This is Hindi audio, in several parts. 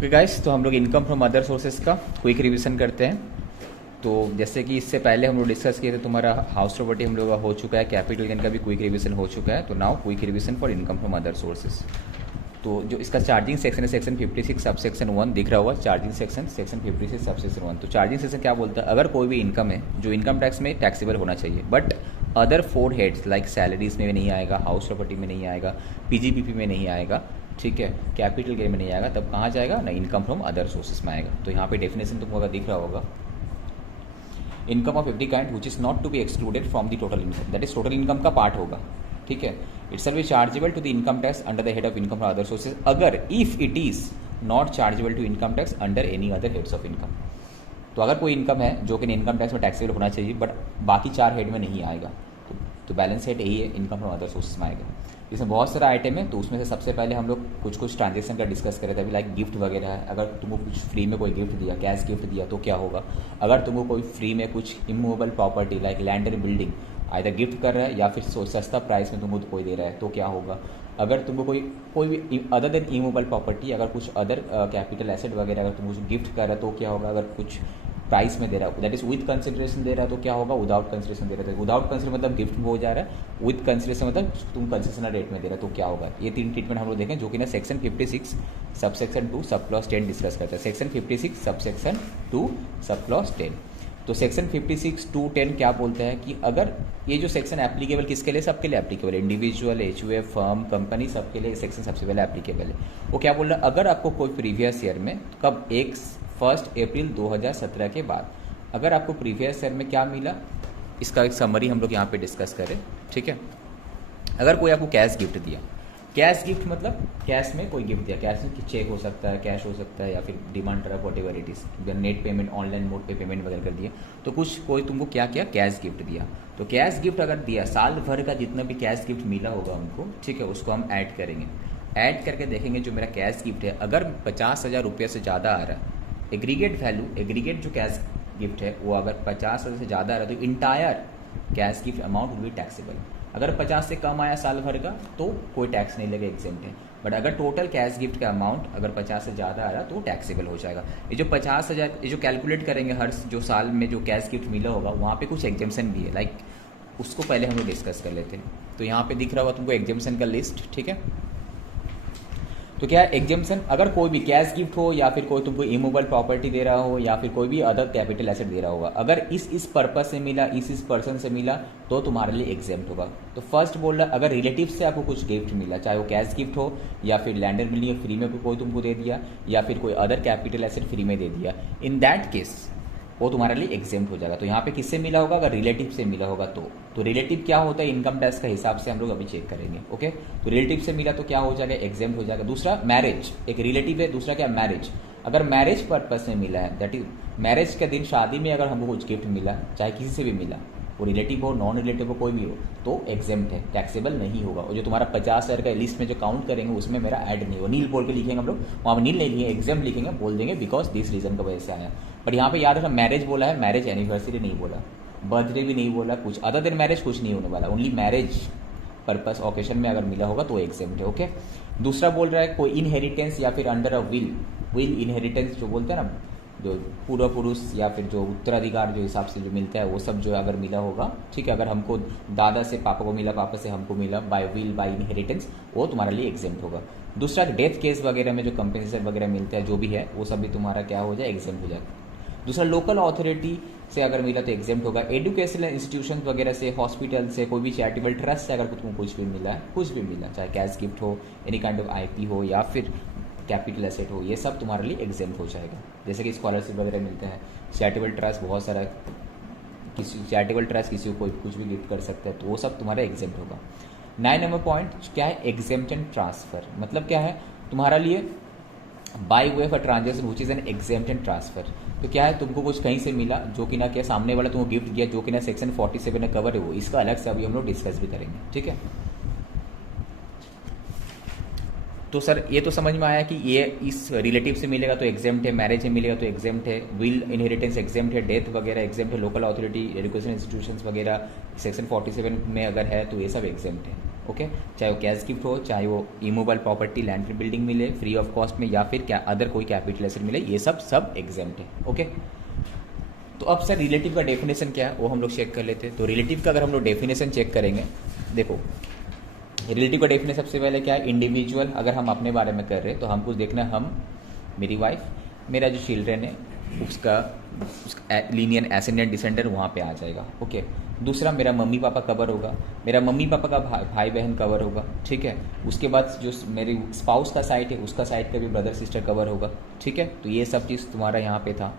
ओके गाइस, तो हम लोग इनकम फ्रॉम अदर सोर्सेज का क्विक रिवीजन करते हैं। तो जैसे कि इससे पहले हम लोग डिस्कस किए थे, तुम्हारा हाउस प्रॉपर्टी हम लोग का हो चुका है, कैपिटल गेन का भी क्विक रिवीजन हो चुका है। तो now quick revision for income from other sources. तो जो इसका चार्जिंग सेक्शन है, सेक्शन 56 सब सेक्शन 1 दिख रहा होगा, चार्जिंग सेक्शन 56 सब सेक्शन 1। तो चार्जिंग सेक्शन क्या बोलता है, अगर कोई भी इनकम है जो इनकम टैक्स में टैक्सेबल होना चाहिए, but other 4 heads like salaries में नहीं आएगा, हाउस प्रॉपर्टी में नहीं आएगा, पीजीपीपी में नहीं आएगा, ठीक है, कैपिटल गेन में नहीं आएगा, तब कहाँ जाएगा ना, इनकम फ्रॉम अदर सोर्सेज में आएगा। तो यहाँ पे डेफिनेशन तुमको अगर दिख रहा होगा, income of every kind which is not to be excluded from the total income, that is total income का पार्ट होगा, ठीक है। It's will be chargeable to the income tax under the head of income from other sources अगर if it is not chargeable to income tax under any other heads of income. तो अगर कोई इनकम है जो कि इनकम टैक्स में टैक्सेबल होना चाहिए बट बाकी 4 हेड में नहीं आएगा, तो बैलेंस हेड यही है, इनकम फ्रॉम अदर सोर्सेज में आएगा। इसमें बहुत सारा आइटम है, तो उसमें से सबसे पहले हम लोग कुछ ट्रांजेक्शन का डिस्कस करे थे। अभी लाइक गिफ्ट वगैरह है, अगर तुमको कुछ फ्री में कोई गिफ्ट दिया, कैश गिफ्ट दिया, तो क्या होगा। अगर तुमको कोई फ्री में कुछ immovable property like land and building either gift कर रहा है या फिर सस्ता प्राइस में तुमको कोई दे रहा है, तो क्या होगा। अगर तुमको कोई भी अदर देन इमूवेबल प्रॉपर्टी, अगर कुछ अदर कैपिटल एसेट वगैरह अगर तुमको गिफ्ट कर रहा है, तो क्या होगा। अगर कुछ प्राइस में दे रहा है, दैट इज विद कंसिडरेशन दे रहा है, तो क्या होगा, विदाउट कंसिडरेशन दे रहा है। विदाउट कंसिडरेशन मतलब गिफ्ट हो जा रहा है, विद कंसिडरेशन मतलब तुम कंसेशनल रेट में दे रहा है, तो क्या होगा। ये 3 ट्रीटमेंट हम लोग देखें, जो कि ना section 56 sub section 2 sub clause 10 discuss करते हैं। Section 56 sub section 2 sub clause 10। तो सेक्शन 56 टू 10 क्या बोलता है कि अगर ये जो सेक्शन एप्लीकेबल किसके लिए, सबके लिए एप्लीकेबल है, इंडिविजुअल, एचयूएफ, फर्म, कंपनी, सबके लिए सेक्शन सबसे पहले एप्लीकेबल है। वो क्या बोल रहा है, अगर आपको कोई प्रीवियस ईयर में, कब 1 अप्रैल 2017 के बाद अगर आपको प्रीवियस ईयर में क्या मिला, इसका एक समरी हम लोग यहाँ पे डिस्कस करें, ठीक है। अगर कोई आपको कैश गिफ्ट दिया, कैश गिफ्ट मतलब कैश में कोई गिफ्ट दिया, कैश में चेक हो सकता है, कैश हो सकता है, या फिर demand draft whatever it is, net payment, online mode पे पेमेंट वगैरह कर दिया, तो कुछ कोई तुमको क्या किया, कैश गिफ्ट दिया। तो कैश गिफ्ट अगर दिया, साल भर का जितना भी कैश गिफ्ट मिला होगा हमको, ठीक है, उसको हम ऐड करेंगे। ऐड करके देखेंगे जो मेरा कैश गिफ्ट है, अगर 50,000 रुपये से ज़्यादा आ रहा है, एग्रीगेट वैल्यू, एग्रीगेट जो कैश गिफ्ट है वो अगर 50,000 से ज़्यादा आ रहा है, तो entire cash gift amount will be taxable. अगर 50 से कम आया साल भर का तो कोई टैक्स नहीं लगेगा, एग्जेम्प्ट है। बट अगर टोटल कैश गिफ्ट का अमाउंट अगर 50 से ज़्यादा आ रहा तो टैक्सेबल हो जाएगा। ये जो 50,000 ये जो कैलकुलेट करेंगे हर जो साल में जो कैश गिफ्ट मिला होगा, वहाँ पे कुछ एग्जेम्पशन भी है, लाइक उसको पहले हम लोग डिस्कस कर लेते हैं। तो यहाँ पे दिख रहा होगा तुमको एग्जेम्पशन का लिस्ट, ठीक है। तो क्या है एग्जेम्पशन, अगर कोई भी कैश गिफ्ट हो या फिर कोई तुमको इमूवेबल प्रॉपर्टी दे रहा हो या फिर कोई भी अदर कैपिटल एसेट दे रहा होगा, अगर इस पर्पज से मिला, इस पर्सन से मिला, तो तुम्हारे लिए एग्जेम्प्ट होगा। तो फर्स्ट बोल रहा, अगर रिलेटिव से आपको कुछ गिफ्ट मिला, चाहे वो कैश गिफ्ट हो या फिर लैंड एंड बिल्डिंग फ्री में कोई तुमको दे दिया या फिर कोई अदर कैपिटल एसेट फ्री में दे दिया, इन दैट केस वो तुम्हारे लिए एग्जेम्प्ट हो जाएगा। तो यहाँ पे किससे मिला होगा, अगर रिलेटिव से मिला होगा तो रिलेटिव क्या होता है, इनकम टैक्स का हिसाब से हम लोग अभी चेक करेंगे, ओके। तो रिलेटिव से मिला तो क्या हो जाएगा, एग्जेम्प्ट हो जाएगा। दूसरा मैरिज, एक रिलेटिव है, दूसरा क्या मैरिज। अगर मैरिज पर्पज से मिला है, दैट इज मैरिज के दिन शादी में अगर हमको कुछ गिफ्ट मिला, चाहे किसी से भी मिला, वो रिलेटिव हो, नॉन रिलेटिव हो, कोई भी हो, तो एग्जेम्प्ट है, टैक्सेबल नहीं होगा। और जो तुम्हारा 50,000 का लिस्ट में जो काउंट करेंगे उसमें मेरा ऐड नहीं होगा, नील बोल के लिखेंगे हम लोग, वहाँ पर नील नहीं लिखेंगे, एग्जेम्प्ट लिखेंगे, बोल देंगे बिकॉज दिस रीजन की वजह से आया। बट यहाँ पे याद रखना, मैरिज बोला है, मैरिज एनिवर्सरी नहीं बोला, बर्थडे भी नहीं बोला, कुछ अदर देन मैरिज कुछ नहीं होने वाला, ओनली मैरिज पर्पस ओकेशन में अगर मिला होगा तो एग्जेम्प्ट है, ओके। दूसरा बोल रहा है कोई इनहेरिटेंस या फिर अंडर अ विल इनहेरिटेंस जो बोलते हैं ना, जो पूर्व पुरुष या फिर जो उत्तराधिकार जो हिसाब से जो मिलता है वो सब जो अगर मिला होगा, ठीक है, अगर हमको दादा से पापा को मिला, पापा से हमको मिला, बाय विल बाय इनहेरिटेंस, वो तुम्हारे लिए एग्जेम्प्ट होगा। दूसरा डेथ केस वगैरह में जो कंपेंसेशन वगैरह मिलता है, जो भी है वो सब भी तुम्हारा क्या हो जाए, एग्जेम्प्ट हो जाएगा। दूसरा लोकल अथॉरिटी से अगर मिला तो एग्जेम्प्ट होगा। एजुकेशनल इंस्टीट्यूशन वगैरह से, हॉस्पिटल से, कोई भी चैरिटेबल ट्रस्ट से अगर तुमको कुछ भी मिला है, कुछ भी मिला, चाहे कैश गिफ्ट हो, एनी काइंड ऑफ आईपी हो या फिर कैपिटल एसेट हो, ये सब तुम्हारे लिए एग्जेम्प्ट हो जाएगा। जैसे कि स्कॉलरशिप वगैरह मिलता है, चैरिटेबल ट्रस्ट बहुत सारा, किसी चैरिटेबल ट्रस्ट किसी को कोई कुछ भी गिफ्ट कर सकता है, तो वो सब तुम्हारा एग्जेम्प्ट होगा। 9 नंबर पॉइंट क्या है, एग्जेम्प्शन ट्रांसफर, मतलब क्या है तुम्हारा लिए by way of transaction which is an exemption transfer. तो क्या है तुमको कुछ कहीं से मिला जो कि ना क्या सामने वाला तुमको गिफ्ट दिया, जो कि ना सेक्शन 47 में कवर है, वो इसका अलग से अभी हम लोग डिस्कस भी करेंगे, ठीक है। तो सर ये तो समझ में आया कि ये इस रिलेटिव से मिलेगा तो एग्जेम्प्ट है, मैरिज में मिलेगा तो एग्जेम्प्ट है, विल इनहेरिटेंस एग्जेम्प्ट है, डेथ वगैरह एग्जेम्प्ट है, लोकल अथॉरिटी, एजुकेशन इंस्टीट्यूशंस वगैरह सेक्शन 47 में अगर है तो ये सब एग्जेम्प्ट है। ओके, चाहे वो कैश गिफ्ट हो, चाहे वो immovable property land and building मिले फ्री ऑफ कॉस्ट में, या फिर क्या अदर कोई कैपिटल एसेट मिले, ये सब एग्जाम्प्ट है। ओके, तो अब सर रिलेटिव का डेफिनेशन क्या है वो हम लोग चेक कर लेते हैं। तो रिलेटिव का अगर हम लोग डेफिनेशन चेक करेंगे, देखो रिलेटिव का डेफिनेशन सबसे पहले क्या है, इंडिविजुअल। अगर हम अपने बारे में कर रहे हैं तो हमको देखना है हम, मेरी वाइफ, मेरा जो चिल्ड्रन है उसका लीनियर एसेंडेंट डिसेंडेंट वहाँ पे आ जाएगा। ओके, दूसरा मेरा मम्मी पापा कवर होगा, मेरा मम्मी पापा का भाई बहन कवर होगा, ठीक है। उसके बाद जो मेरी स्पाउस का साइड है उसका साइड का भी ब्रदर सिस्टर कवर होगा, ठीक है। तो ये सब चीज़ तुम्हारा यहाँ पे था।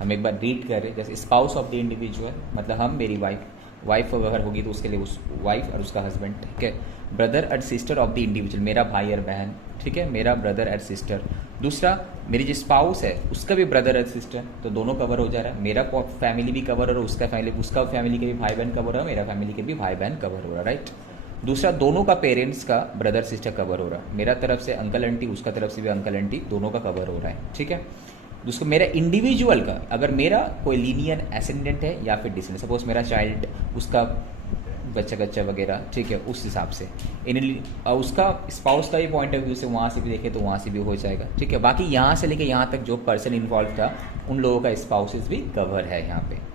हम एक बार रीड कर रहे, जैसे स्पाउस ऑफ द इंडिविजुअल मतलब हम, मेरी वाइफ अगर होगी तो उसके लिए उस वाइफ और उसका हस्बैंड, ठीक है। Brother and sister of the individual, मेरा भाई और बहन, ठीक है, मेरा ब्रदर एंड सिस्टर। दूसरा मेरी जो स्पाउस है उसका भी ब्रदर एंड सिस्टर, तो दोनों कवर हो जा रहा है। मेरा फैमिली भी कवर हो रहा है, उसका फैमिली के भी भाई बहन कवर हो रहा है, मेरा फैमिली के भी भाई बहन कवर हो रहा है, राइट। दूसरा दोनों का पेरेंट्स का ब्रदर सिस्टर कवर हो रहा है, मेरा तरफ से अंकल आंटी, उसका तरफ से भी अंकल आंटी, दोनों का कवर हो रहा है, ठीक है। दूसरा मेरा इंडिविजुअल का, अगर मेरा कोई लीनियर एसेंडेंट है या फिर डिसेंडेंट, सपोज मेरा चाइल्ड, उसका बच्चा कच्चा वगैरह, ठीक है, उस हिसाब से उसका स्पाउस का भी पॉइंट ऑफ व्यू से वहाँ से भी देखे तो वहाँ से भी हो जाएगा, ठीक है। बाकी यहाँ से लेके यहाँ तक जो पर्सन इन्वॉल्व था उन लोगों का स्पाउसेस भी कवर है यहाँ पे।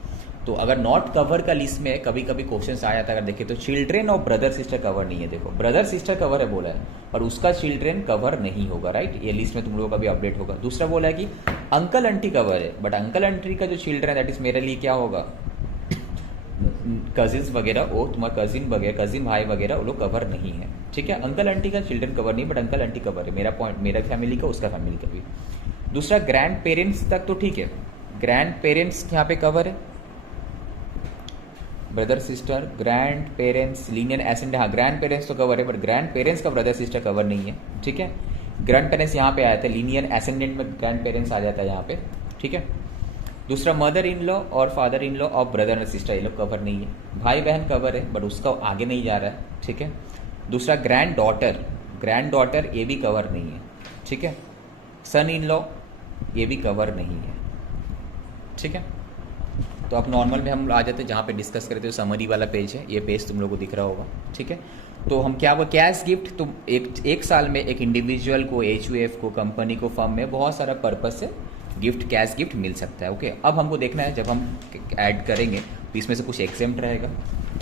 तो अगर नॉट कवर का लिस्ट में कभी कभी क्वेश्चन आ जाता है, अगर देखें तो चिल्ड्रेन और ब्रदर सिस्टर कवर नहीं है। देखो ब्रदर सिस्टर कवर है बोला है, पर उसका चिल्ड्रेन कवर नहीं होगा, राइट। ये लिस्ट में तुम लोगों का भी अपडेट होगा। दूसरा बोला है कि अंकल आंटी कवर है, बट अंकल आंटी का जो चिल्ड्रेन दैट इज मेरे लिए क्या होगा, कजिन्स वगैरह, वो तुम्हारा कजिन वगैरह, कजिन भाई वगैरह वो लोग कवर नहीं है, ठीक है। अंकल आंटी का चिल्ड्रन कवर नहीं, बट अंकल आंटी कवर है, मेरा पॉइंट, मेरा फैमिली का, उसका फैमिली का भी। दूसरा ग्रैंड पेरेंट्स तक तो ठीक है, ग्रैंड पेरेंट्स यहाँ पे कवर है, brother sister, grand parents, linear ascendant, हाँ ग्रैंड पेरेंट्स तो कवर है, बट ग्रैंड पेरेंट्स का ब्रदर सिस्टर कवर नहीं है, ठीक है। ग्रैंड पेरेंट्स यहाँ पे आया था, लीनियर एसेंडेंट में ग्रैंड पेरेंट्स आ जाता है यहाँ पे, ठीक है। दूसरा मदर इन लॉ और father in law of brother and sister, ये लोग कवर नहीं है। भाई बहन कवर है, बट उसका आगे नहीं जा रहा है, ठीक है। दूसरा ग्रैंड डॉटर ये भी कवर नहीं है, ठीक है। सन इन लॉ ये भी कवर नहीं है, ठीक है। तो अब नॉर्मल में हम आ जाते हैं जहाँ पे डिस्कस करते हो, समरी वाला पेज है, ये पेज तुम लोगों को दिख रहा होगा, ठीक है। तो हम क्या वो कैश गिफ्ट, तो एक साल में एक इंडिविजुअल को, HUF को, कंपनी को, फर्म में बहुत सारा पर्पज से गिफ्ट, कैश गिफ्ट मिल सकता है। ओके, अब हमको देखना है जब हम ऐड करेंगे तो इसमें से कुछ एग्जेम्प्ट रहेगा,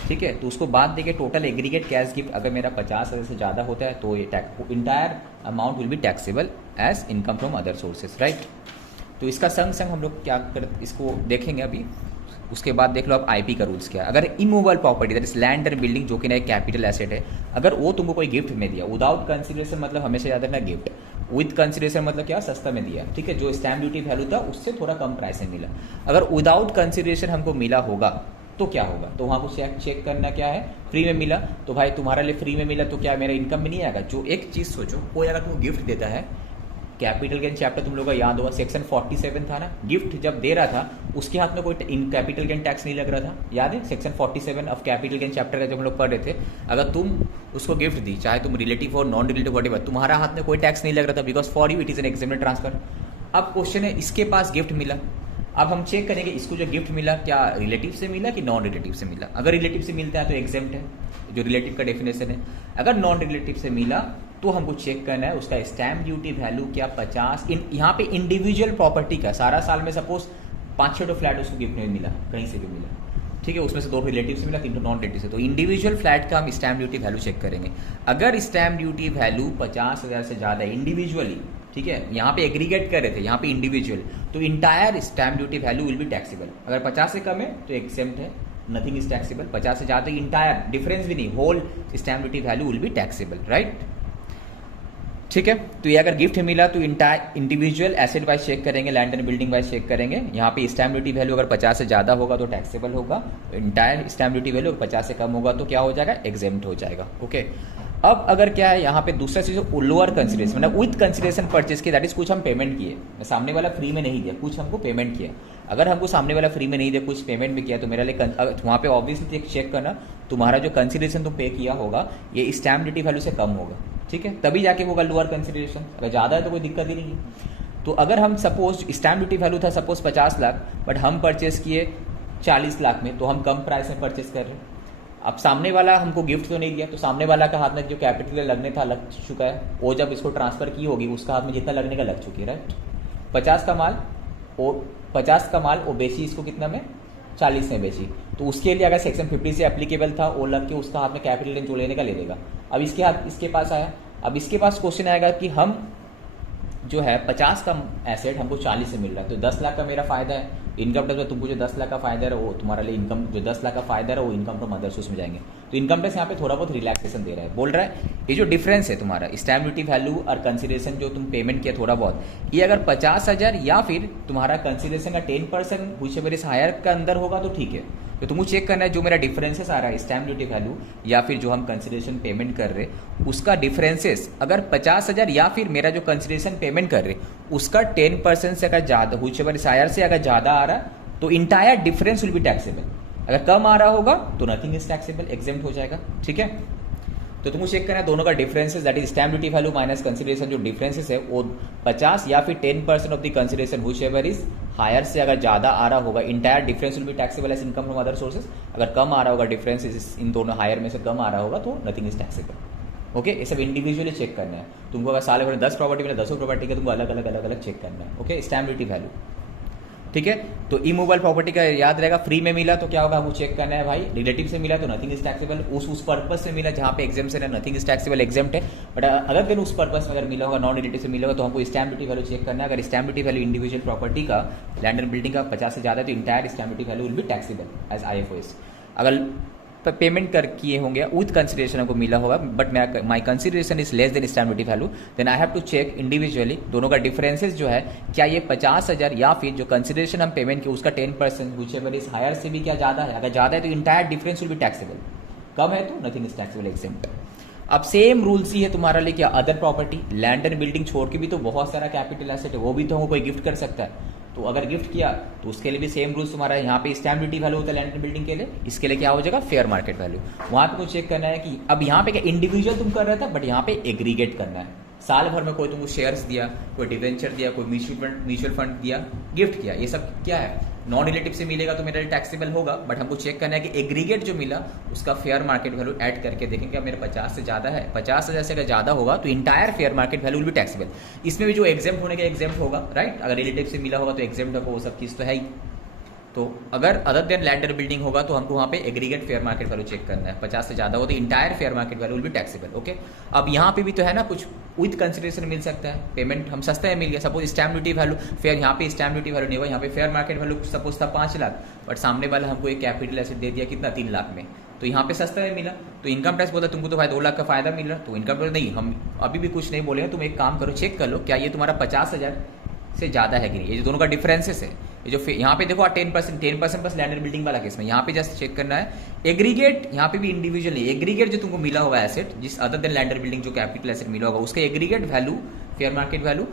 ठीक है। तो उसको बाद देखिए टोटल एग्रीगेट कैश गिफ्ट अगर मेरा 50,000 से ज़्यादा होता है तो ये entire amount will be taxable as income from other sources, right. तो इसका संग हम लोग क्या कर, इसको देखेंगे अभी। उसके बाद देख लो आप IP का रूल्स क्या है। अगर immovable property that is land and building, जो कि ना एक कैपिटल एसेट है, अगर वो तुमको कोई गिफ्ट में दिया विदाउट कंसिडरेशन, मतलब हमेशा याद रखना गिफ्ट, विद कंसिडरेशन मतलब क्या, सस्ता में दिया, ठीक है। जो स्टैम्प ड्यूटी वैल्यू था उससे थोड़ा कम प्राइस में मिला। अगर विदाउट कंसिडरेशन हमको मिला होगा तो क्या होगा, तो वहाँ को चेक करना क्या है, फ्री में मिला तो भाई तुम्हारे लिए फ्री में मिला तो क्या मेरा इनकम में नहीं आएगा। जो एक चीज़ सोचो, कोई अगर तुमको गिफ्ट देता है, कैपिटल गेन चैप्टर तुम लोगों का याद होगा, सेक्शन 47 था ना, गिफ्ट जब दे रहा था उसके हाथ में कोई कैपिटल गेन टैक्स नहीं लग रहा था, याद है। Section 47 of capital gain chapter का जब हम लोग पढ़ रहे थे, अगर तुम उसको गिफ्ट दी, चाहे तुम रिलेटिव और नॉन रिलेटिव व्हाटएवर, तुम्हारा हाथ में कोई टैक्स नहीं लग रहा था, because for you it is an example transfer. अब क्वेश्चन है, इसके पास गिफ्ट मिला, अब हम चेक करेंगे इसको जो गिफ्ट मिला क्या रिलेटिव से मिला कि नॉन रिलेटिव से मिला। अगर रिलेटिव से मिलता है तो एग्जेम्प्ट है, जो रिलेटिव का डेफिनेशन है। अगर नॉन रिलेटिव से मिला तो हमको चेक करना है उसका स्टैम्प ड्यूटी वैल्यू क्या 50, यहाँ पे इंडिविजुअल प्रॉपर्टी का सारा साल में सपोज 5-6 फ्लैट उसको गिफ्ट में मिला, कहीं से भी मिला, ठीक है। उसमें से 2 रिलेटिव से मिला, 3 नॉन रिलेटिव से, तो इंडिविजुअल फ्लैट का हम स्टैम्प ड्यूटी वैल्यू चेक करेंगे। अगर स्टैम्प ड्यूटी वैल्यू 50,000 से ज़्यादा है इंडिविजुअली, ठीक है, यहाँ पे एग्रीगेट कर रहे थे, यहाँ पे इंडिविजुअल, तो entire stamp duty value will be taxable. अगर 50 से कम है तो एग्जेम्प्ट है, नथिंग इज टैक्सेबल। 50 से ज़्यादा इंटायर, डिफरेंस भी नहीं, whole stamp duty value will be taxable, right, ठीक है। तो ये अगर गिफ्ट मिला तो इंडिविजुअल एसेट वाइज चेक करेंगे, land and building wise check करेंगे। यहाँ पे स्टैम्प ड्यूटी वैल्यू अगर 50 से ज़्यादा होगा तो टैक्सेबल होगा, इंटायर स्टैम्प ड्यूटी वैल्यू 50 से कम होगा तो क्या हो जाएगा, एग्जेम्प्ट हो जाएगा, ओके। अब अगर क्या है यहाँ पे दूसरा चीज लोअर कंसिडरेशन, मतलब विद कंसिडरेशन परचेज किया, दैट इज कुछ हम पेमेंट किए, सामने वाला फ्री में नहीं दिया, कुछ हमको पेमेंट किया। अगर हमको सामने वाला फ्री में नहीं दिया, कुछ पेमेंट भी किया, तो मेरे लिए वहाँ पे ऑब्वियसली चेक करना तुम्हारा जो कंसिडरेशन तुम पे किया होगा ये स्टैम्प ड्यूटी वैल्यू से कम होगा, ठीक है, तभी जाके होगा लोअर कंसिडरेशन। अगर ज़्यादा है तो कोई दिक्कत ही नहीं है। तो अगर हम सपोज स्टैम्प ड्यूटी वैल्यू था सपोज 50 लाख, बट हम परचेस किए 40 लाख में, तो हम कम प्राइस में परचेस कर रहे हैं। अब सामने वाला हमको गिफ्ट तो नहीं दिया, तो सामने वाला का हाथ में जो कैपिटल लगने था लग चुका है, वो जब इसको ट्रांसफर की होगी उसका हाथ में जितना लगने का लग चुकी है, राइट। 50 का माल वो बेची इसको कितना में, 40 में बेची, तो उसके लिए अगर सेक्शन 50 से एप्लीकेबल था वो लग के उसका हाथ में कैपिटल गेन जो लेने का ले लेगा। अब इसके पास आया, अब इसके पास क्वेश्चन आएगा कि हम जो है 50 का एसेट हमको 40 से मिल रहा है, तो 10 लाख का मेरा फायदा है। इनकम टैक्स में तुमको जो 10 लाख का फायदा है वो तुम्हारे लिए इनकम, जो 10 लाख का फायदा है वो इनकम फ्रॉम अदर सोर्स में जाएंगे। तो इनकम टैक्स यहाँ पे थोड़ा बहुत रिलैक्सेशन दे रहा है, बोल रहा है ये जो डिफरेंस है तुम्हारा स्टैम्प ड्यूटी वैल्यू और कंसिडरेशन जो तुम पेमेंट किया थोड़ा बहुत, ये अगर 50,000 या फिर तुम्हारा कंसिडरेशन का 10% व्हिचएवर इज हायर का अंदर होगा तो ठीक है। तो तुमको चेक करना है जो मेरा डिफरेंसेस आ रहा है स्टैम्प ड्यूटी वैल्यू या फिर जो हम कंसिडरेशन पेमेंट कर रहे उसका डिफरेंसेस अगर 50,000 या फिर मेरा जो कंसिडरेशन पेमेंट कर रहे उसका 10% से अगर ज्यादा व्हिचएवर इज हायर से अगर ज्यादा आ रहा है तो entire difference will be taxable. अगर कम आ रहा होगा तो नथिंग इज टैक्सेबल, एग्जेम्प्ट हो जाएगा, ठीक है। तो तुमको चेक करना है दोनों का differences that is stamp duty value minus consideration, जो डिफरेंसेस है वो 50 या फिर 10% of the consideration whichever is higher से अगर ज्यादा आ रहा होगा entire difference will be taxable as income from other sources. अगर कम आ रहा होगा डिफरेंस इन दोनों हायर में से कम आ रहा होगा तो नथिंग इज टैक्सेबल। ओके, ये सब इंडिविजुअली चेक करना है तुमको। अगर साल भर 10 प्रॉपर्टी मिला 10 प्रॉपर्टी का तुमको अलग अलग चेक करना है। ओके, स्टैम्प ड्यूटी वैल्यू, ठीक है। तो इमूवेबल प्रॉपर्टी का याद रहेगा, फ्री में मिला तो क्या होगा हमको चेक करना है भाई, रिलेटिव से मिला तो नथिंग इज टैक्सेबल, उस पर्पस से मिला जहां पे एग्जेम्पशन है नथिंग इज टैक्सेबल, एग्जेम्प्ट है। बट अगर फिर उस पर्पस में अगर मिला होगा नॉन रिलेटिव से मिला होगा तो हमको स्टैम्प ड्यूटी वैल्यू चेक करना है। अगर stamp duty value individual property का लैंड एंड बिल्डिंग का 50 से ज्यादा है तो entire stamp duty value will be taxable as IFOS। अगर पेमेंट कर किए होंगे विथ कंसिडरेशन हमको मिला होगा but my consideration is less than stamp duty value, then I have to check individually दोनों का डिफरेंसेस जो है क्या ये 50,000 या फिर जो कंसिडरेशन हम पेमेंट किए उसका 10% व्हिचएवर इज हायर से भी क्या ज्यादा है। अगर ज्यादा है तो entire difference will be taxable, कम है तो नथिंग इज टैक्सेबल, एग्जेम्प्ट। अब सेम रूल्स ही है तुम्हारा लिए क्या, other property land and building छोड़ के भी तो बहुत सारा कैपिटल एसेट है, वो भी तो हमको कोई गिफ्ट कर सकता है। तो अगर गिफ्ट किया तो उसके लिए भी सेम रूल्स तुम्हारा यहाँ पे स्टैम्प ड्यूटी वैल्यू होता है लैंड एंड बिल्डिंग के लिए, इसके लिए क्या हो जाएगा फेयर मार्केट वैल्यू। वहां पे कुछ चेक करना है कि अब यहाँ पे क्या इंडिविजुअल तुम कर रहा था बट यहाँ पे एग्रीगेट करना है। साल भर में कोई तुमको शेयर्स दिया, कोई डिवेंचर दिया, कोई म्यूचुअल फंड दिया, गिफ्ट किया, ये सब क्या है नॉन रिलेटिव से मिलेगा तो मेरा टैक्सेबल होगा। बट हमको चेक करना है कि एग्रीगेट जो मिला उसका फेयर मार्केट वैल्यू ऐड करके देखेंगे मेरे 50 से ज्यादा है, 50,000 से अगर ज्यादा होगा तो entire fair market value will be taxable. इसमें भी जो एग्जेम्प्ट होने का एग्जेम्प्ट होगा, राइट। अगर रिलेटिव से मिला होगा तो एग्जेम्प्ट होगा, वो सब चीज तो है ही। तो अगर other than land and building होगा तो हमको वहाँ पे aggregate fair market value check करना है, 50 से ज्यादा हो तो entire fair market value will be taxable. Okay, अब यहाँ पे भी तो है ना कुछ विद कंसिडरेशन मिल सकता है, पेमेंट हम सस्ता है मिल गया, suppose stamp duty value fair, यहाँ पे स्टैम्प ड्यूटी वैल्यू नहीं हुआ, यहाँ पे फेयर मार्केट वैल्यू सपोज था 5 लाख बट सामने वाला हमको एक कैपिटल एसेट दे दिया कितना 3 लाख में, तो यहाँ पे सस्ता में मिला। तो इनकम टैक्स बोला तुमको तो भाई 2 लाख का फायदा मिल रहा, तो इनकम टैक्स नहीं, हम अभी भी कुछ नहीं बोले हैं, तुम एक काम करो चेक कर लो क्या ये तुम्हारा 50,000 से ज्यादा है कि नहीं। ये जो दोनों का डिफरेंसेस है, ये जो यहाँ पे देखो 10% प्लस लैंड एंड बिल्डिंग वाला केस में यहाँ पे जस्ट चेक करना है एग्रीगेट, यहाँ पे भी इंडिविजुअल नहीं, एग्रीगेट जो तुमको मिला हुआ एसेट जिस other than land and building जो कैपिटल एसेट मिला होगा उसका aggregate value fair market value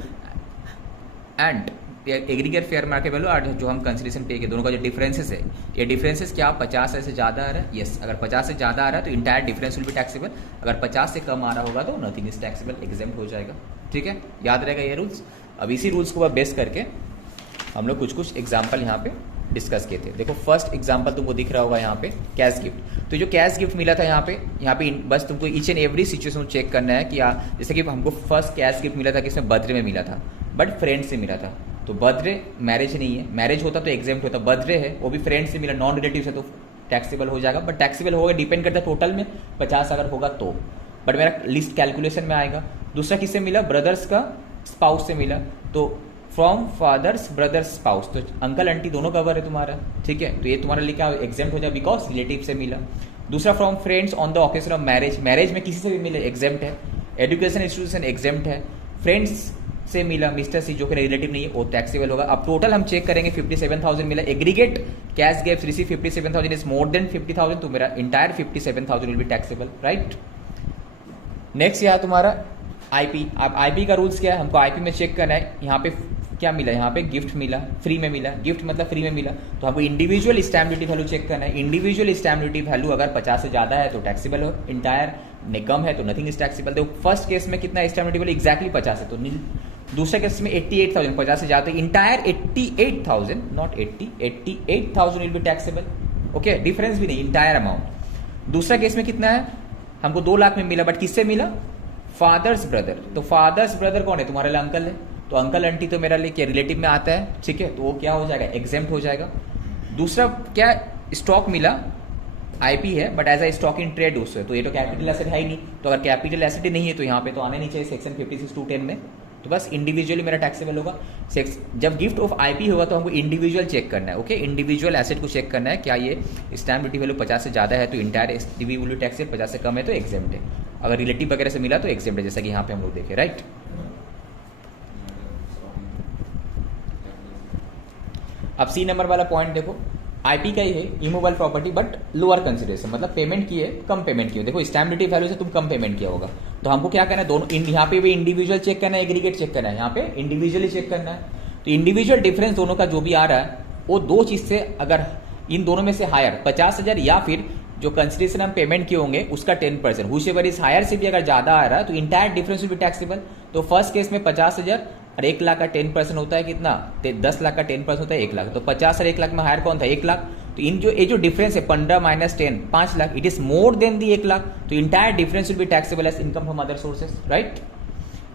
and aggregate fair market value और जो हम कंसिडरेशन पे किए दोनों का जो डिफरेंसेस है, ये डिफरेंसेस क्या 50 से ज्यादा आ रहा है, यस। अगर 50 से ज्यादा आ रहा है तो entire difference will be taxable, अगर 50 से कम आ रहा होगा तो नथिंग इज टैक्सेबल, एग्जेम्प्ट हो जाएगा, ठीक है। याद रहेगा ये रूल्स। अब इसी रूल्स को बेस करके हम लोग कुछ एग्जाम्पल यहाँ पे डिस्कस किए थे। देखो फर्स्ट एग्जाम्पल तुमको दिख रहा होगा यहाँ पे कैश गिफ्ट। तो जो कैश गिफ्ट मिला था यहाँ पे बस तुमको each and every situation check करना है कि जैसे कि हमको फर्स्ट कैश गिफ्ट मिला था किसमें बर्थडे में मिला था बट फ्रेंड से मिला था, तो बर्थडे मैरिज नहीं है, मैरिज होता तो एग्जेम्प्ट होता, बर्थडे है वो भी फ्रेंड से मिला नॉन रिलेटिव से तो टैक्सेबल हो जाएगा। बट टैक्सेबल होगा डिपेंड करता है टोटल में 50 अगर होगा तो, बट मेरा लिस्ट कैलकुलेशन में आएगा। दूसरा किससे मिला, ब्रदर्स का स्पाउस से मिला, तो फ्रॉम फादर्स ब्रदर्स स्पाउस, तो अंकल आंटी दोनों कवर है तुम्हारा, ठीक है। तो ये तुम्हारा लिए क्या एग्जेम्प्ट हो जाए बिकॉज रिलेटिव से मिला। दूसरा from friends on the occasion of marriage, marriage में किसी से भी मिले एग्जेम्प्ट है। एजुकेशन इंस्टीट्यूशन एग्जेम्प्ट है। फ्रेंड्स से मिला मिस्टर सी जो कि रिलेटिव नहीं है वो टैक्सेबल होगा। अब टोटल हम चेक करेंगे 57,000 मिला, aggregate cash gift receive 57,000 is more than 50,000, तो मेरा entire 57,000 will be taxable, right. Next यहाँ तुम्हारा आईपी। अब आईपी का रूल्स क्या है, हमको आईपी में चेक करना है यहाँ पे क्या मिला, यहाँ पे गिफ्ट मिला, फ्री में मिला, गिफ्ट मतलब फ्री में मिला, तो हमको individual stamp duty value check करना है। इंडिविजुअल स्टैम्प ड्यूटी वैल्यू अगर 50 से ज्यादा है तो टैक्सेबल हो, इंटायर ने कम है तो नथिंग इज टैक्सेबल। देखो फर्स्ट केस में कितना स्टैम्प ड्यूटी वैल्यू एग्जैक्टली 50 है तो नील। दूसरे केस में 88,000, 50 से ज्यादा, entire 88,000 not 80, 88,000 will be taxable, okay, difference भी नहीं, इंटायर अमाउंट। दूसरा केस में कितना है, हमको 2 लाख में मिला, बट किससे मिला, फादर्स ब्रदर। तो फादर्स ब्रदर कौन है, तुम्हारे लिए अंकल है, तो अंकल आंटी तो मेरा लिए क्या रिलेटिव में आता है, ठीक है, तो वो क्या हो जाएगा, एग्जेम्प्ट हो जाएगा। दूसरा क्या, स्टॉक मिला, आईपी है but as a stock in trade उससे, तो ये तो कैपिटल एसेट है ही नहीं, तो अगर कैपिटल एसेट ही नहीं है तो यहाँ पे तो आने नहीं चाहिए सेक्शन 56(2)(10) में, तो बस इंडिविजुअली मेरा टैक्सेबल होगा। जब गिफ्ट ऑफ आईपी होगा तो हमको इंडिविजुअल चेक करना है, ओके, इंडिविजुअल एसेट को चेक करना है, क्या ये स्टैम्प ड्यूटी वैल्यू 50 से ज्यादा है तो इंटायर एसटीवी वैल्यू टैक्स 50 से कम है तो एग्जेम्प्ट है, अगर रिलेटिव वगैरह से मिला तो एग्जेम्प्ट है, जैसा कि यहाँ पे हम लोग देखे, राइट। अब सी नंबर वाला पॉइंट देखो, आईपी का ही है, immovable property but lower consideration, मतलब पेमेंट किए, कम पेमेंट किए, देखो स्टैम्प ड्यूटी वैल्यू से तुम कम पेमेंट किया होगा, तो हमको क्या करना है, दोनों यहाँ पे भी इंडिविजुअल चेक करना है, एग्रीगेट चेक करना है, यहाँ पे इंडिविजुअली चेक करना है। तो इंडिविजुअल डिफरेंस दोनों का जो भी आ रहा है वो दो चीज से, अगर इन दोनों में से हायर 50,000 या फिर जो कंसिडरेशन हम पेमेंट किए होंगे उसका 10%, व्हिचएवर इज हायर से भी अगर ज्यादा आ रहा है तो entire difference will be taxable. तो फर्स्ट केस में 50,000 और 1 लाख का 10% होता है कितना, 10 लाख का 10% होता है 1 लाख, तो 50 और 1 लाख में हायर कौन था, 1 लाख। तो इन जो ये जो डिफरेंस है 15 minus 10 5 lakh, it is more than the 1 lakh, तो entire difference will be taxable as income from other sources, right.